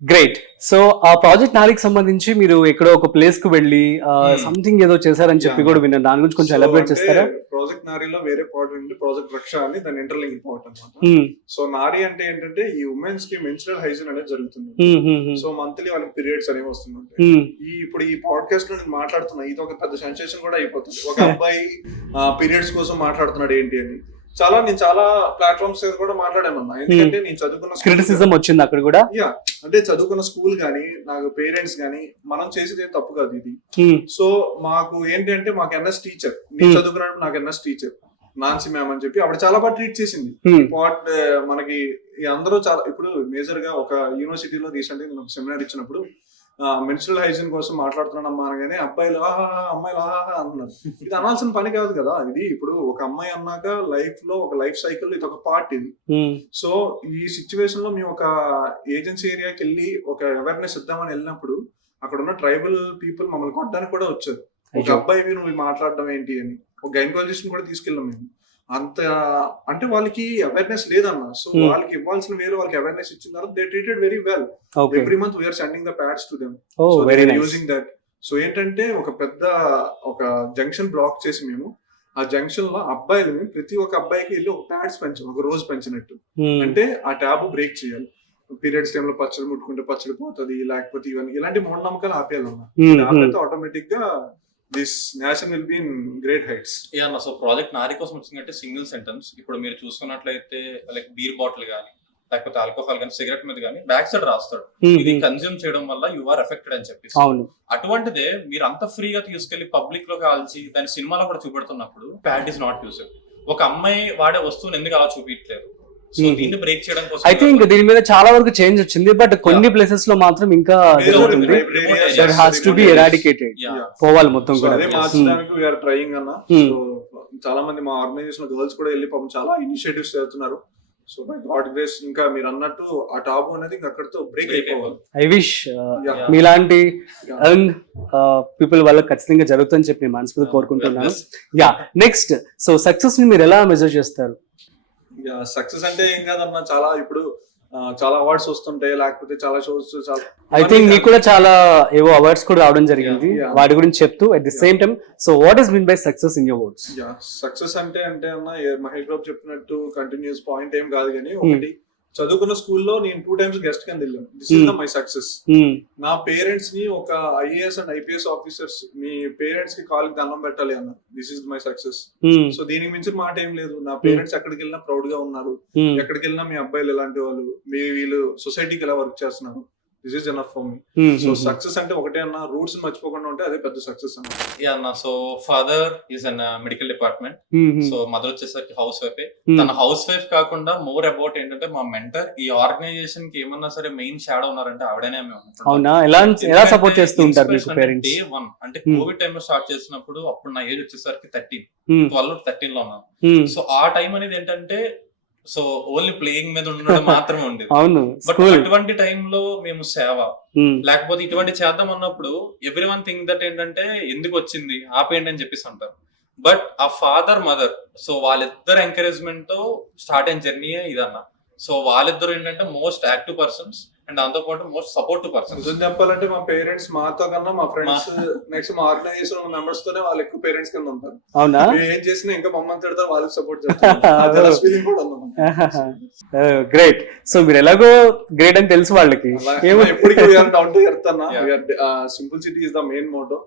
great. సో ఆ ప్రాజెక్ట్ నారికి సంబంధించి మీరు ఎక్కడో ఒక ప్లేస్ కు వెళ్ళి సంథింగ్ ఏదో చేశారని చెప్పి కూడా విన్నాను, దాని గురించి కొంచెం ఎలాబరేట్ చేస్తారా? ప్రాజెక్ట్ నారీలో వేరే పార్ట్ ప్రాజెక్ట్ రక్ష అని దాని ఇంటర్లింక్ పార్ట్ అన్నమాట. సో నారీ అంటే ఏంటంటే ఈ ఉమెన్స్ కి మెన్స్ట్రల్ హైజీన్ అనేది జరుగుతుంది. సో మంత్లీ వాళ్ళకి పీరియడ్స్ అనేవి వస్తుంటాయి. ఇప్పుడు ఈ పాడ్కాస్ట్ లో నేను మాట్లాడుతున్నా, ఇది ఒక పెద్ద సెన్సేషన్ కూడా అయిపోతుంది. ఒక అబ్బాయి పీరియడ్స్ కోసం మాట్లాడుతున్నాడు ఏంటి అని. నేను చాలా ప్లాట్ఫామ్స్ కూడా మాట్లాడాను, ఎందుకంటే నేను చదువుకున్న క్రిటిసిజం వచ్చింది అక్కడ కూడా. అంటే చదువుకున్న స్కూల్ గానీ, నాకు పేరెంట్స్ గానీ, మనం చేసేది ఏం తప్పు కాదు ఇది. సో మాకు ఏంటి అంటే మాకు ఎన్ఎస్ టీచర్, నేను చదువుకున్నప్పుడు నాకు ఎన్ఎస్ టీచర్ నాన్సీ మ్యామ్ అని చెప్పి ఆవిడ చాలా బాగా ట్రీట్ చేసింది. మనకి అందరూ చాలా, ఇప్పుడు మేజర్ గా ఒక యూనివర్సిటీలో రీసెంట్ గా నేను ఒక సెమినార్ ఇచ్చినప్పుడు మెన్స్ట్రల్ హైజీన్ కోసం మాట్లాడుతున్నానమ్మా అనగానే అబ్బాయిలు ఆహా అమ్మాయిలు ఆహా అంటున్నారు. ఇది అనాల్సిన పని కాదు కదా. ఇది ఇప్పుడు ఒక అమ్మాయి అన్నాక లైఫ్ లో ఒక లైఫ్ సైకిల్ ఇది ఒక పార్ట్ ఇది. సో ఈ సిచ్యువేషన్ లో మేము ఒక ఏజెన్సీ ఏరియాకి వెళ్ళి ఒక అవేర్నెస్ ఇద్దామని వెళ్ళినప్పుడు అక్కడ ఉన్న ట్రైబల్ పీపుల్ మమ్మల్ని కొట్టడానికి కూడా వచ్చారు. ఒక అబ్బాయి నువ్వు మాట్లాడడం ఏంటి అని. ఒక గైనకాలజిస్ట్ కూడా తీసుకెళ్ళాం మేము. అంత అంటే వాళ్ళకి అవేర్నెస్ లేదన్న. సో వాళ్ళకి ఇవ్వాల్సిన వేరే వాళ్ళకి అవేర్నెస్ ఇచ్చిన తర్వాత they treated very well. Every month we are sending the pads to them. So they are using that. So ఏంటంటే ఒక పెద్ద ఒక జంక్షన్ బ్లాక్ చేసి మేము ఆ జంక్షన్ లో అబ్బాయిలు ప్రతి ఒక్క అబ్బాయికి వెళ్ళి ఒక ప్యాడ్స్ పెంచాం, ఒక రోజు పెంచినట్టు. అంటే ఆ ట్యాబు బ్రేక్ చేయాలి. పీరియడ్స్ టైంలో పచ్చడి ముట్టుకుంటే పచ్చడి పోతుంది, లేకపోతే ఇవన్నీ ఇలాంటి మూఢనమ్మకాలు ఆపేయాలన్నా. ఆటోమేటిక్ గా this nation will be in great heights. Yeah అన్న, సో ప్రాజెక్ట్ నారీ కోసం వచ్చిందంటే సింగిల్ సెంటెన్స్. ఇప్పుడు మీరు చూసుకున్నట్లయితే లైక్ బీర్ బాటిల్ కానీ లేకపోతే ఆల్కహాల్ కానీ సిగరెట్ మీద కానీ బ్యాక్ సైడ్ రాస్తాడు ఇది కన్జ్యూమ్ చేయడం వల్ల యు ఆర్ ఎఫెక్టెడ్ అని చెప్పేసి. అటువంటిదే మీరు అంత ఫ్రీగా తీసుకెళ్లి పబ్లిక్ లో కాల్చి దాని సినిమాలో కూడా చూపెడుతున్నప్పుడు ప్యాడ్ ఇస్ నాట్ యూజ్డ్. ఒక అమ్మాయి వాడే వస్తువుని ఎందుకు అలా చూపించలేదు? సో దీన్ని బ్రేక్ చేయడం కోసం ఐ థింక్ దీని మీద చాలా వరకు చేంజ్ వచ్చింది, బట్ కొన్ని ప్లేసెస్ లో మాత్రం ఇంకా జరుగుతుంది. That has to be eradicated. పోవాలి మొత్తం కూడా. అదే మార్చడానికి వి ఆర్ ట్రైయింగ్ అన్న. సో చాలా మంది మా ఆర్గనైజేషన్ గర్ల్స్ కూడా వెళ్ళి పాపం చాలా ఇనిషియేటివ్స్ చేస్తున్నారు. సో బై గాడ్ గ్రేస్ ఇంకా మీరు అన్నట్టు ఆ టాబు అనేది ఇంకా అక్కడితో బ్రేక్ అయిపోవాలి. ఐ విష్ మీలాంటి యంగ్ పీపుల్ వల్ల ఖచ్చితంగా జరుగుతుందని చెప్పి నేను మనస్ఫూర్తిగా కోరుకుంటున్నాను. యా, నెక్స్ట్ సో సక్సెస్ ని మీరు ఎలా మెజర్ చేస్తారు? సక్సెస్ అంటే ఏం కాదన్నా, చాలా ఇప్పుడు చాలా అవార్డ్స్ వస్తుంటాయి, లేకపోతే చాలా షోస్. ఐ థింక్ మీకు కూడా చాలా ఏవో అవార్డ్స్ కూడా రావడం జరిగింది, వాటి గురించి చెప్తూ at the same time so what is mean by success in your words? Success అంటే అన్న మహేష్ బాబు చెప్పినట్టు కంటిన్యూస్ పాయింట్ ఏం కాదు, కానీ ఒకటి చదువుకున్న స్కూల్లో నేను 2 times గెస్ట్ కింద వెళ్ళాను. This is my success. నా పేరెంట్స్ ని ఒక IAS and IPS officers me parents కి కాల్ దండం పెట్టాలి అన్న. This is my success. So దీనికి మించిన మాట ఏం లేదు. నా పేరెంట్స్ ఎక్కడికి వెళ్ళినా ప్రౌడ్ గా ఉన్నారు. ఎక్కడికి వెళ్ళినా మీ అబ్బాయిలు ఎలాంటి వాళ్ళు, మీ వీళ్ళు సొసైటీకి ఎలా వర్క్ చేస్తున్నారు. This is enough for me. So success అంటే ఒకటే అన్న, రూట్స్ మర్చిపోకుండా ఉంటే అదే పెద్ద సక్సెస్ అన్న. యా అన్న, so father is an medical department. So mother వచ్చేసరికి హౌస్ వైఫ్. తన హౌస్ వైఫ్ కాకుండా మోర్ అబౌట్ ఏంటంటే మా మెంటర్. ఈ ఆర్గనైజేషన్ కి ఏమన్నా సరే మెయిన్ షాడో ఉన్నారంటే ఆవిడనే. అవునా? ఎలా సపోర్ట్ చేస్తూ ఉంటారు మీకు పేరెంట్స్? డే 1 అంటే కోవిడ్ టైమ్ లో స్టార్ట్ చేసినప్పుడు అప్పుడు నా ఏజ్ వచ్చేసరికి 13 లో ఉన్నాను. సో ఆ టైం అనేది ఏంటంటే సో ఓన్లీ ప్లేయింగ్ మీద ఉండడం మాత్రమే ఉండేది. బట్ అటువంటి టైంలో మేము సేవ లేకపోతే ఇటువంటి చేద్దాం అన్నప్పుడు ఎవ్రీ వన్ థింక్ దట్ ఏంటంటే ఎందుకు వచ్చింది ఆపేయండి అని చెప్పేసి అంటారు. బట్ ఆ ఫాదర్ మదర్ సో వాళ్ళిద్దరు ఎంకరేజ్మెంట్ తో స్టార్ట్ అయిన జర్నీ ఇదన్న. సో వాళ్ళిద్దరు ఏంటంటే మోస్ట్ యాక్టివ్ పర్సన్స్ అండ్ దాంతో పాటు మోస్ట్ సపోర్టివ్ పర్సన్స్. చెప్పాలంటే మా పేరెంట్స్ మాతో కన్నా మా ఫ్రెండ్స్ నెక్స్ట్ మా ఆర్గనైజేషన్ మెంబర్స్ తోనే వాళ్ళు ఎక్కువ పేరెంట్స్ కింద ఉంటారు. అవునా? ఏం చేసినా ఇంకా మమ్మల్ని తిడతారు, వాళ్ళకి సపోర్ట్ చేస్తారు. గ్రేట్. సో మీరు ఎలాగో గ్రేట్ అని తెలుసు వాళ్ళకి. ఎప్పటికీ డౌన్ టు ఎర్త్ అన్న. Simplicity is the main motto.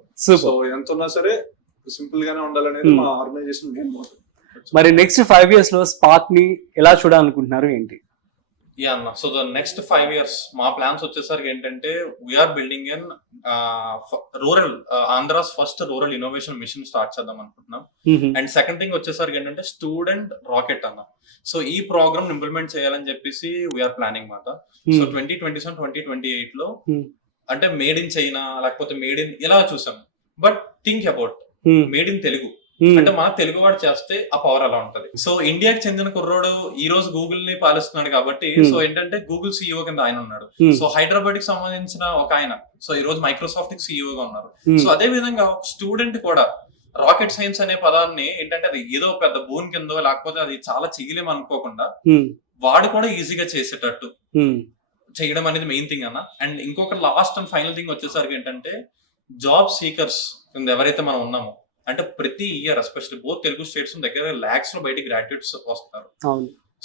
So ఎంత ఉన్నా సరే సింపుల్ గానే ఉండాలనేది మా ఆర్గనైజేషన్ మెయిన్ మోటో. మరి నెక్స్ట్ 5 years లో స్పార్క్ ని ఎలా చూడాలనుకుంటున్నారు ఏంటి? యా అన్న, సో ద నెక్స్ట్ 5 years మా ప్లాన్స్ వచ్చేసరికి ఏంటంటే we are building in rural Andhra's first rural innovation mission start చేద్దాం అనుకుంటున్నాం. అండ్ సెకండ్ థింగ్ వచ్చేసరికి ఏంటంటే స్టూడెంట్ రాకెట్ అన్న. సో ఈ ప్రోగ్రామ్ ఇంప్లిమెంట్ చేయాలని చెప్పేసి వీఆర్ ప్లానింగ్ మాట. సో 2027, 2028 లో అంటే మేడ్ ఇన్ చైనా లేకపోతే మేడ్ ఇన్ ఇలా చూసాం. But think about made in Telugu అంటే మన తెలుగు వాడు చేస్తే ఆ పవర్ అలా ఉంటది. సో ఇండియాకి చెందిన కుర్రోడు ఈ రోజు గూగుల్ ని పాలిస్తున్నాడు కాబట్టి సో ఏంటంటే గూగుల్ సిఇఓ కింద ఆయన ఉన్నాడు. సో హైదరాబాద్ కి సంబంధించిన ఒక ఆయన సో ఈ రోజు మైక్రోసాఫ్ట్ కి సిఇఓ గా ఉన్నారు. సో అదే విధంగా ఒక స్టూడెంట్ కూడా రాకెట్ సైన్స్ అనే పదాన్ని ఏంటంటే అది ఏదో పెద్ద బోన్ కిందో లేకపోతే అది చాలా చెయ్యలేం అనుకోకుండా వాడు కూడా ఈజీగా చేసేటట్టు చేయడం అనేది మెయిన్ థింగ్ అన్న. అండ్ ఇంకొక లాస్ట్ అండ్ ఫైనల్ థింగ్ వచ్చేసరికి ఏంటంటే జాబ్ సీకర్స్ ఎవరైతే మనం ఉన్నామో అంటే ప్రతి year especially both Telugu states దగ్గర lakhs లో బయటికి గ్రాడ్యుయేట్స్ వస్తారు.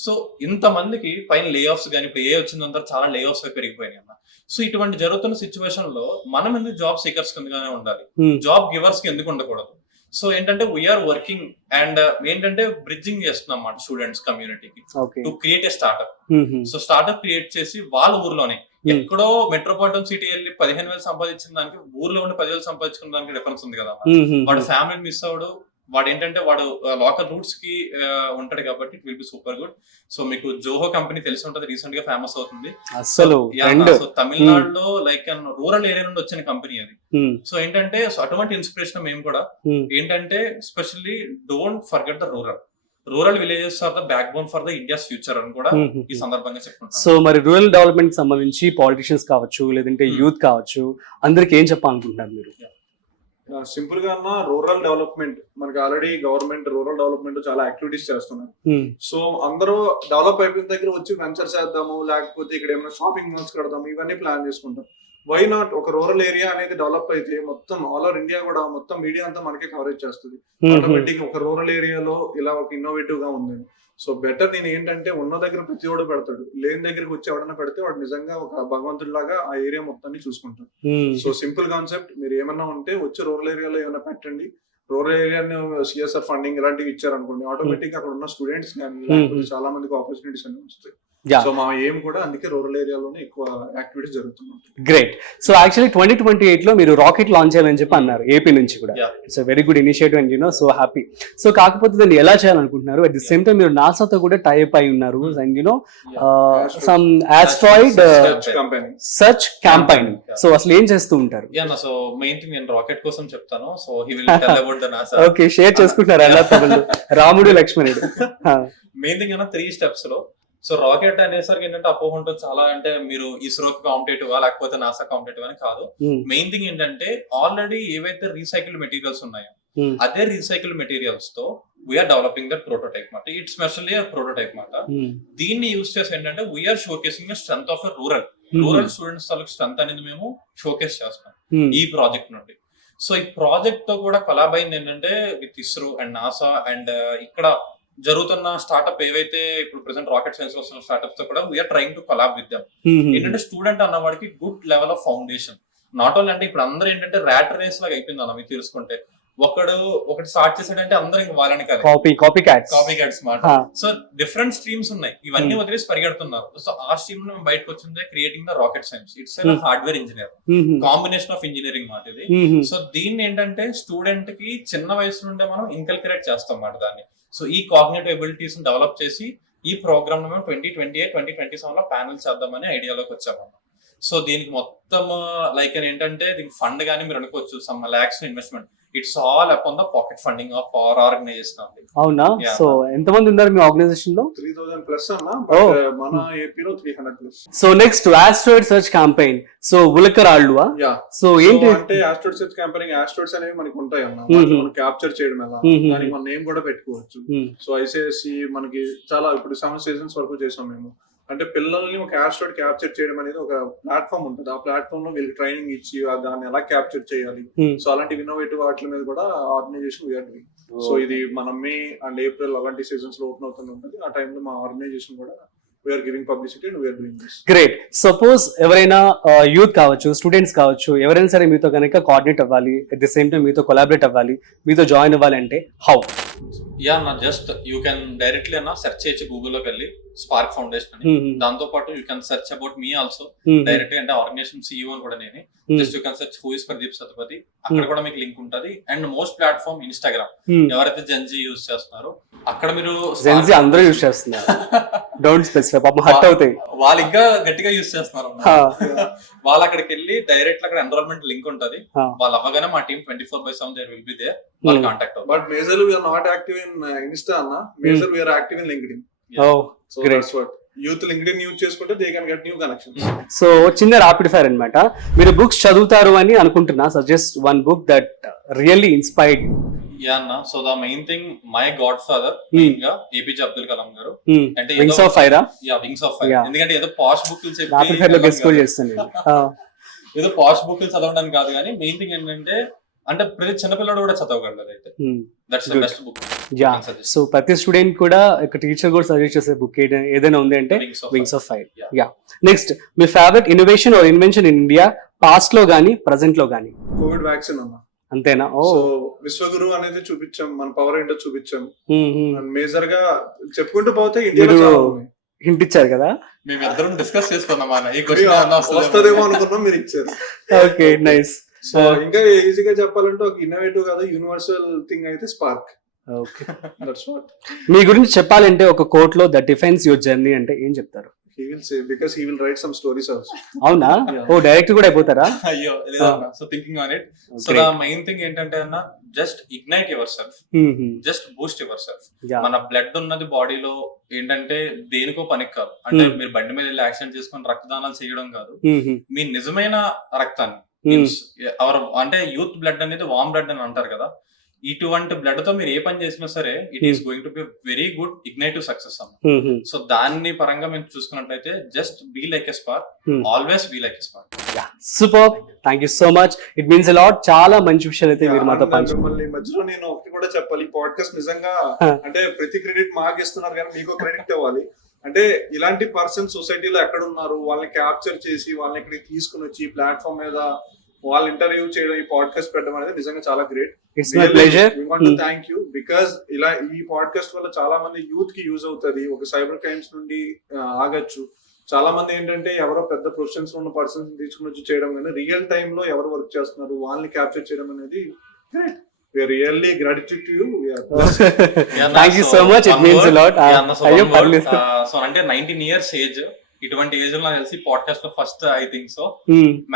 సో ఇంత మందికి పైన లే ఆఫ్స్ కానీ ఇప్పుడు ఏ వచ్చిందంతా చాలా లే ఆఫ్స్ పెరిగిపోయినాయి అన్న. సో ఇటువంటి జరుగుతున్న సిచ్యువేషన్ లో మనం ఎందుకు జాబ్ సీకర్స్ కిందగానే ఉండాలి, జాబ్ గివర్స్ కి ఎందుకు ఉండకూడదు? సో ఏంటంటే వీఆర్ వర్కింగ్ అండ్ ఏంటంటే బ్రిడ్జింగ్ చేస్తున్నాం అన్నమాట స్టూడెంట్స్ కమ్యూనిటీకి to create a startup. So startup create చేసి వాళ్ళ ఊర్లోనే ఎక్కడో మెట్రోపాలిటన్ సిటీ వెళ్ళి 15,000 సంపాదించిన దానికి ఊర్లో ఉండి 10,000 సంపాదించుకున్న దానికి డిఫరెన్స్ ఉంది కదా. వాడు ఫ్యామిలీ మిస్ అవడు, వాడు ఏంటంటే వాడు లోకల్ రూట్స్ కి ఉంటాడు కాబట్టి it will be super good. So మీకు జోహో కంపెనీ తెలిసి ఉంటది, రీసెంట్ గా ఫేమస్ అవుతుంది. అసలు సో తమిళనాడులో లైక్ రూరల్ ఏరియా నుండి వచ్చిన కంపెనీ అది. సో ఏంటంటే సో అటువంటి ఇన్స్పిరేషన్ మేము కూడా ఏంటంటే specially don't forget the rural villages are the backbone for the India's future అని కూడా ఈ సందర్భంగా చెప్పుకుంటాం. సో మరి రూరల్ డెవలప్మెంట్ సంబంధించి పాలిటిషియన్స్ కావచ్చు, లేదంటే యూత్ కావచ్చు, అందరికి ఏం చెప్పాలనుకుంటున్నారు మీరు? సింపుల్ గా అన్న రూరల్ డెవలప్మెంట్ మనకి ఆల్రెడీ గవర్నమెంట్ రూరల్ డెవలప్మెంట్ చాలా యాక్టివిటీస్ చేస్తున్నారు. సో అందరూ డెవలప్ అయిపోయిన దగ్గర వచ్చి వెంచర్ చేద్దాము, లేకపోతే ఇక్కడ ఏమైనా షాపింగ్ మాల్స్ కడదాము, ఇవన్నీ ప్లాన్ చేసుకుంటాం. వై నాట్ ఒక రూరల్ ఏరియా అనేది డెవలప్ అయితే మొత్తం ఆల్ ఓవర్ ఇండియా కూడా మొత్తం మీడియా అంతా మనకే కవరేజ్ చేస్తుంది. ఆటోమేటిక్ ఒక రూరల్ ఏరియాలో ఇలా ఒక ఇన్నోవేటివ్ గా ఉంది. సో బెటర్ నేను ఏంటంటే ఉన్న దగ్గర ప్రతి వాడు పెడతాడు, లేని దగ్గరికి వచ్చి ఎవడన్నా పెడితే వాడు నిజంగా ఒక భగవంతుడిలాగా ఆ ఏరియా మొత్తాన్ని చూసుకుంటాడు. సో సింపుల్ కాన్సెప్ట్, మీరు ఏమన్నా ఉంటే వచ్చి రూరల్ ఏరియాలో ఏమైనా పెట్టండి. రూరల్ ఏరియాని సిఎస్ఆర్ ఫండింగ్ ఇలాంటివి ఇచ్చారనుకోండి, ఆటోమేటిక్ అక్కడ ఉన్న స్టూడెంట్స్ కానీ లేకపోతే చాలా మందికి ఆపర్చునిటీస్ అన్ని వస్తాయి. సో మా ఏం కూడా అందుకే రూరల్ ఏరియాలోనే ఎక్కువ యాక్టివిటీస్ జరుగుతున్నాయి. గ్రేట్. సో యాక్చువల్లీ 2028 లో మీరు రాకెట్ లాంచ్ చేయాలని చెప్పి అన్నారు ఏపీ నుంచి కూడా. It's very good initiative and so happy. So కాకపోతే దాన్ని ఎలా చేయాలనుకుంటున్నారు? అట్ ది సేమ్ టైం మీరు నాసాతో కూడా టైప్ అయి ఉన్నారు and some asteroid search campaign. So అసలు ఏం చేస్తూ ఉంటారు? సో మెయిన్ థింగ్ నేను రాకెట్ కోసం చెప్తాను. So he will tell about the NASA. Okay, share చేసుకుంటున్నారు ఎలా తమిళ రాముడు లక్ష్మణుడు. మెయిన్ థింగ్ 3 steps లో. సో రాకెట్ అనేసరికి ఏంటంటే అపోహ ఉంటుంది చాలా, అంటే మీరు ఇస్రోకి కాంపిటేటివ్ లేకపోతే నాసా కాంపిటేటివ్ అని కాదు. మెయిన్ థింగ్ ఏంటంటే ఆల్రెడీ ఏవైతే రీసైకిల్డ్ మెటీరియల్స్ ఉన్నాయో అదే రీసైకిల్డ్ మెటీరియల్స్ తో వీఆర్ డెవలపింగ్ దట్ ప్రోటోటైప్ మాట. ఇట్స్ స్పెషల్లీ ప్రోటోటైప్ మాట. దీన్ని యూజ్ చేసి ఏంటంటే we are showcasing strength of rural students strength అనేది మేము షోకేస్ చేస్తాం ఈ ప్రాజెక్ట్ నుండి. సో ఈ ప్రాజెక్ట్ తో కూడా కొలాబ్ అయింది ఏంటంటే with ISRO and NASA and ఇక్కడ జరుగుతున్న స్టార్ట్అప్ ఏవైతే ఇప్పుడు ప్రెసెంట్ రాకెట్ సైన్స్ వస్తున్న స్టార్ట్అప్స్ తో కూడా we are trying to collab with them. ఏంటంటే స్టూడెంట్ అన్న వాడికి good level of foundation. Not only అంటే ఇప్పుడు అందరూ ఏంటంటే ర్యాట్ రేస్ లాగా అయిపోయింది అన్న మీరు తెలుసుకుంటే. ఒకటి స్టార్ట్ చేసాడంటే అందరూ ఇంకా వాళ్ళని కాదు కాపీ క్యాట్స్ మాట. సో డిఫరెంట్ స్ట్రీమ్స్ ఉన్నాయి, ఇవన్నీ వదిలేసి పరిగెడుతున్నారు. సో ఆ స్ట్రీమ్ లో బయటకు వచ్చింది creating the rocket science. It's hardware engineer combination of engineering మాట ఇది. సో దీన్ని ఏంటంటే స్టూడెంట్ కి చిన్న వయసు నుండే మనం ఇన్కల్క్యులేట్ చేస్తాం మాట దాన్ని. సో ఈ కాగ్నిటివ్ ఎబిలిటీస్ డెవలప్ చేసి ఈ ప్రోగ్రామ్ లో మేము 2028, 2027 లో ప్యానల్ చేద్దామని ఐడియాలోకి వచ్చాము. సో దీనికి మొత్తం లైక్ ఏంటంటే దీనికి ఫండ్ గానీ మీరు అనుకోవచ్చు some lakhs investment. It's all upon the pocket funding of our organisation. అవునా? సో ఎంత మంది ఉన్నారు మీ ఆర్గనైజేషన్ లో? 3000 ప్లస్ అన్న, మన ఏపీలో 300 plus. So next asteroid search campaign. So ఉలకరాళ్ళు. సో ఏంటి అంటే ఆస్ట్రాయిడ్ సర్చ్ క్యాంపెయిన్, ఆస్ట్రాయిడ్స్ అనేవి మనకి ఉంటాయి అన్న, మనం క్యాప్చర్ చేయడం ఎలా, దానికి మన నేమ్ కూడా పెట్టుకోవచ్చు. సో ఐసిఐసి మనకి చాలా ఇప్పుడు 7 సీజన్స్ వరకు చేసాం మేము. అంటే పిల్లల్ని ఒక ఆస్ట్రాయిడ్ క్యాప్చర్ చేయడం అనేది ఒక ప్లాట్ఫామ్ ఉంటుంది. ఆ ప్లాట్ఫామ్ లో వీళ్ళకి ట్రైనింగ్ ఇచ్చి దాన్ని ఎలా క్యాప్చర్ చేయాలి, సో అలాంటి ఇన్నోవేటివ్ వాటి మీద కూడా ఆర్గనైజేషన్ వీఆర్ డూయింగ్. సో ఇది మన మే అండ్ ఏప్రిల్ అలాంటి సీజన్స్ లో ఓపెన్ అవుతూ ఉంటుంది. ఆ టైంలో మా ఆర్గనైజేషన్ కూడా we are giving publicity and we are doing this. Great. Suppose ఎవరైనా యూత్ కావచ్చు, స్టూడెంట్స్ కావచ్చు, ఎవరైనా సరే మీతో కనుక కోఆర్డినేట్ అవ్వాలి, అట్ ది సేమ్ టైం మీతో కొలాబరేట్ అవ్వాలి, మీతో జాయిన్ అవ్వాలి అంటే how? Just you can directly search చేయొచ్చు గూగుల్లోకి వెళ్ళి స్పార్క్ ఫౌండేషన్ అని. దాంతో పాటు you can search about me also direct, అంటే ఆర్గనైజేషన్ సిఇఓ అని కూడా నేనే. Just you can search who is Pradeep Satpathy, అక్కడ కూడా మీకు లింక్ ఉంటది. అండ్ మోస్ట్ ప్లాట్ఫామ్ ఇన్స్టాగ్రామ్, ఎవరైతే జెన్జీ యూజ్ చేస్తున్నారో అక్కడ మీరు జెన్జీ అందరూ యూజ్ చేస్తున్నారు. డోంట్ స్పెసిఫై, పాపం హర్ట్ అవుతాయి. వాళ్ళు ఇంకా గట్టిగా యూజ్ చేస్తున్నారు. వాళ్ళు అక్కడికి వెళ్ళి డైరెక్ట్ అక్కడ ఎన్రోల్మెంట్ లింక్ ఉంటది. వాళ్ళు అవ్వగానే మా team 24/7 there will be there. వాళ్ళు కాంటాక్ట్ అవుతారు. But majorly we are not active in insta అన్న, major we are active in LinkedIn. So that's what youth LinkedIn use చేసుకుంటే they can get new connections. So చిన్న rapid fire అన్నమాట. మీరు books చదువుతారు అని అనుకుంటున్నా. Suggest one book that really inspired. So the main thing my god father main గా APJ Abdul Kalam garu. అంటే Wings of fire. Wings of fire. ఎందుకంటే ఏదో పాష్ బుక్ ర్యాపిడ్ ఫైర్ లో గెస్ కూడా చేస్తాను. ఏదో పాష్ బుక్ చదవడానికి కాదు కానీ మెయిన్ థింగ్ ఏంటంటే అంటే ప్రతి చిన్నపిల్లడు కూడా చదవగలరు. అయితే that's the best book. So ప్రతి స్టూడెంట్ కూడా ఒక టీచర్ కూడా సజెస్ట్ చేసే బుక్ ఏదైనా ఉంది అంటే వింగ్స్ ఆఫ్ ఫైర్. నెక్స్ట్ మీ favourite innovation or invention in India, past లో గానీ ప్రెసెంట్ లో గానీ? కోవిడ్ వ్యాక్సిన్ అన్న. అంతేనా? సో విశ్వగురు అనేది చూపించాం, మన పవర్ ఏంటో చూపించాం. మేజర్ గా చెప్పుకుంటూ పోతే ఇండియాలో హింట్ ఇచ్చారు కదా, మేమిద్దరం డిస్కస్ చేసుకున్నాం. వస్తుందేమో అనుకున్నాం, మీరు ఇచ్చారు. Okay, nice. సో ఇంకా ఈజీగా చెప్పాలంటే ఒక ఇన్నోవేటివ్ కాదు యూనివర్సల్ థింగ్ అయితే స్పార్క్. ఓకే. That's what మీ గురించి చెప్పాలంటే ఒక కోట్ లో ద డిఫెన్స్ యువర్ జర్నీ అంటే ఏం చెప్తారు? he will say, because he will write some stories also. అవునా? Yeah. ఓ డైరెక్ట్ కూడా అయిపోతారా? అయ్యో లేదన్నా. So thinking on it. So the main thing ఏంటంటే అన్న, just ignite your self, just Boost your self. మన బ్లడ్ ఉన్నది బాడీలో ఏంటంటే దేనికో పనికి కాదు. అంటే మీరు బండి మీద వెళ్ళి యాక్సిడెంట్ చేసుకొని రక్తదానాలు చేయడం కాదు, మీ నిజమైన రక్తాన్ని మీన్స్ అంటే యూత్ బ్లడ్ అనేది వామ్ బ్లడ్ అని అంటారు కదా, ఇటువంటి బ్లడ్ తో మీరు ఏ పని చేసినా సరే it is going to be very good ignitive success అన్న. సో దాన్ని పరంగా మేము చూసుకున్నట్లయితే just be like a spark, always be like a spark. Super, thank you so much, it means a lot. చాలా మంచి విషయాలు అయితే మీరు మాతో పంచుకున్నారు. మిమ్మల్ని మధ్యలో నేను ఒకటి కూడా చెప్పాలి, ఈ పాడ్కాస్ట్ నిజంగా అంటే ప్రతి క్రెడిట్ మాకు ఇస్తున్నారు కానీ మీకు క్రెడిట్ ఇవ్వాలి. అంటే ఇలాంటి పర్సన్ సొసైటీలో ఎక్కడ ఉన్నారు వాళ్ళని క్యాప్చర్ చేసి వాళ్ళని ఇక్కడికి తీసుకుని వచ్చి ప్లాట్ఫామ్ మీద వాళ్ళ ఇంటర్వ్యూ చేయడం, ఈ పాడ్కాస్ట్ పెట్టడం అనేది నిజంగా చాలా great. It's my pleasure. We want to thank you because ఇలా ఈ పాడ్కాస్ట్ వల్ల చాలా మంది యూత్ కి యూజ్ అవుతుంది. ఒక సైబర్ క్రైమ్స్ నుండి ఆగచ్చు. చాలా మంది ఏంటంటే ఎవరో పెద్ద ప్రొఫెషన్స్ ఉన్న పర్సన్స్ తీసుకుని వచ్చి చేయడం కానీ రియల్ టైమ్ లో ఎవరు వర్క్ చేస్తున్నారు వాళ్ళని క్యాప్చర్ చేయడం అనేది great. We are really gratitude to you. We are blessed. Thank you so much. It means a lot. So అంటే 19 years ఏజ్, ఇటువంటి ఏజ్ లో నాకు తెలిసి పాడ్కాస్ట్ లో first I think so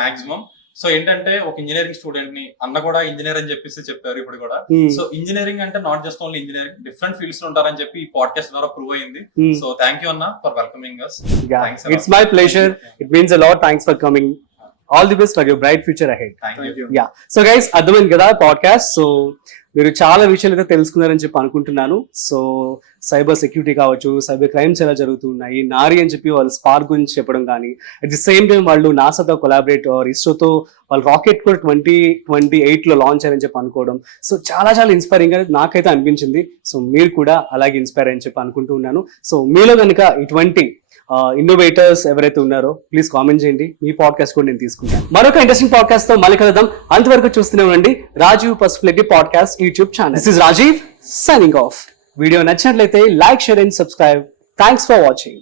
maximum. So ఏంటంటే ఒక ఇంజనీరింగ్ స్టూడెంట్ ని అన్న కూడా ఇంజనీర్ అని చెప్పేసి చెప్పారు ఇప్పుడు కూడా. సో ఇంజనీరింగ్ అంటే not just only engineering, different fields లో ఉంటారని చెప్పి ఈ పాడ్కాస్ట్ ద్వారా ప్రూవ్ అయింది. సో థ్యాంక్ యూ అన్న for welcoming us. It's my pleasure. It means a lot. Thanks for coming. All the best for your bright future ahead. Thank you. Yeah. So guys, అర్థమైంది కదా podcast. So మీరు చాలా విషయాలు అయితే తెలుసుకున్నారని చెప్పి అనుకుంటున్నాను. So cyber security కావచ్చు, cyber crimes ఎలా జరుగుతున్నాయి, నారీ అని చెప్పి వాళ్ళు స్పార్క్ గురించి చెప్పడం కానీ, అట్ ది సేమ్ టైం వాళ్ళు నాసాతో కొలాబరేట్ ఇస్రోతో వాళ్ళు రాకెట్ కూడా 2028లో లాంచ్ అయ్యారని చెప్పి అనుకోవడం, సో చాలా చాలా ఇన్స్పైరింగ్ గా నాకైతే అనిపించింది. సో మీరు కూడా అలాగే ఇన్స్పైర్ అని చెప్పి అనుకుంటూ ఉన్నాను. సో మీలో కనుక ఇటువంటి ఇన్నోవేటర్స్ ఎవరైతే ఉన్నారో ప్లీజ్ కామెంట్ చేయండి. మీ పాడ్కాస్ట్ కూడా నేను తీసుకుంటాను. మరొక ఇంట్రెస్టింగ్ పాడ్కాస్ట్ తో మళ్ళీ కలుద్దాం. అంతవరకు చూస్తూనే ఉండండి Rajeev Pasupuleti podcast YouTube channel. This is Rajeev signing off. Video నచ్చినట్లయితే like, share and subscribe. Thanks for watching.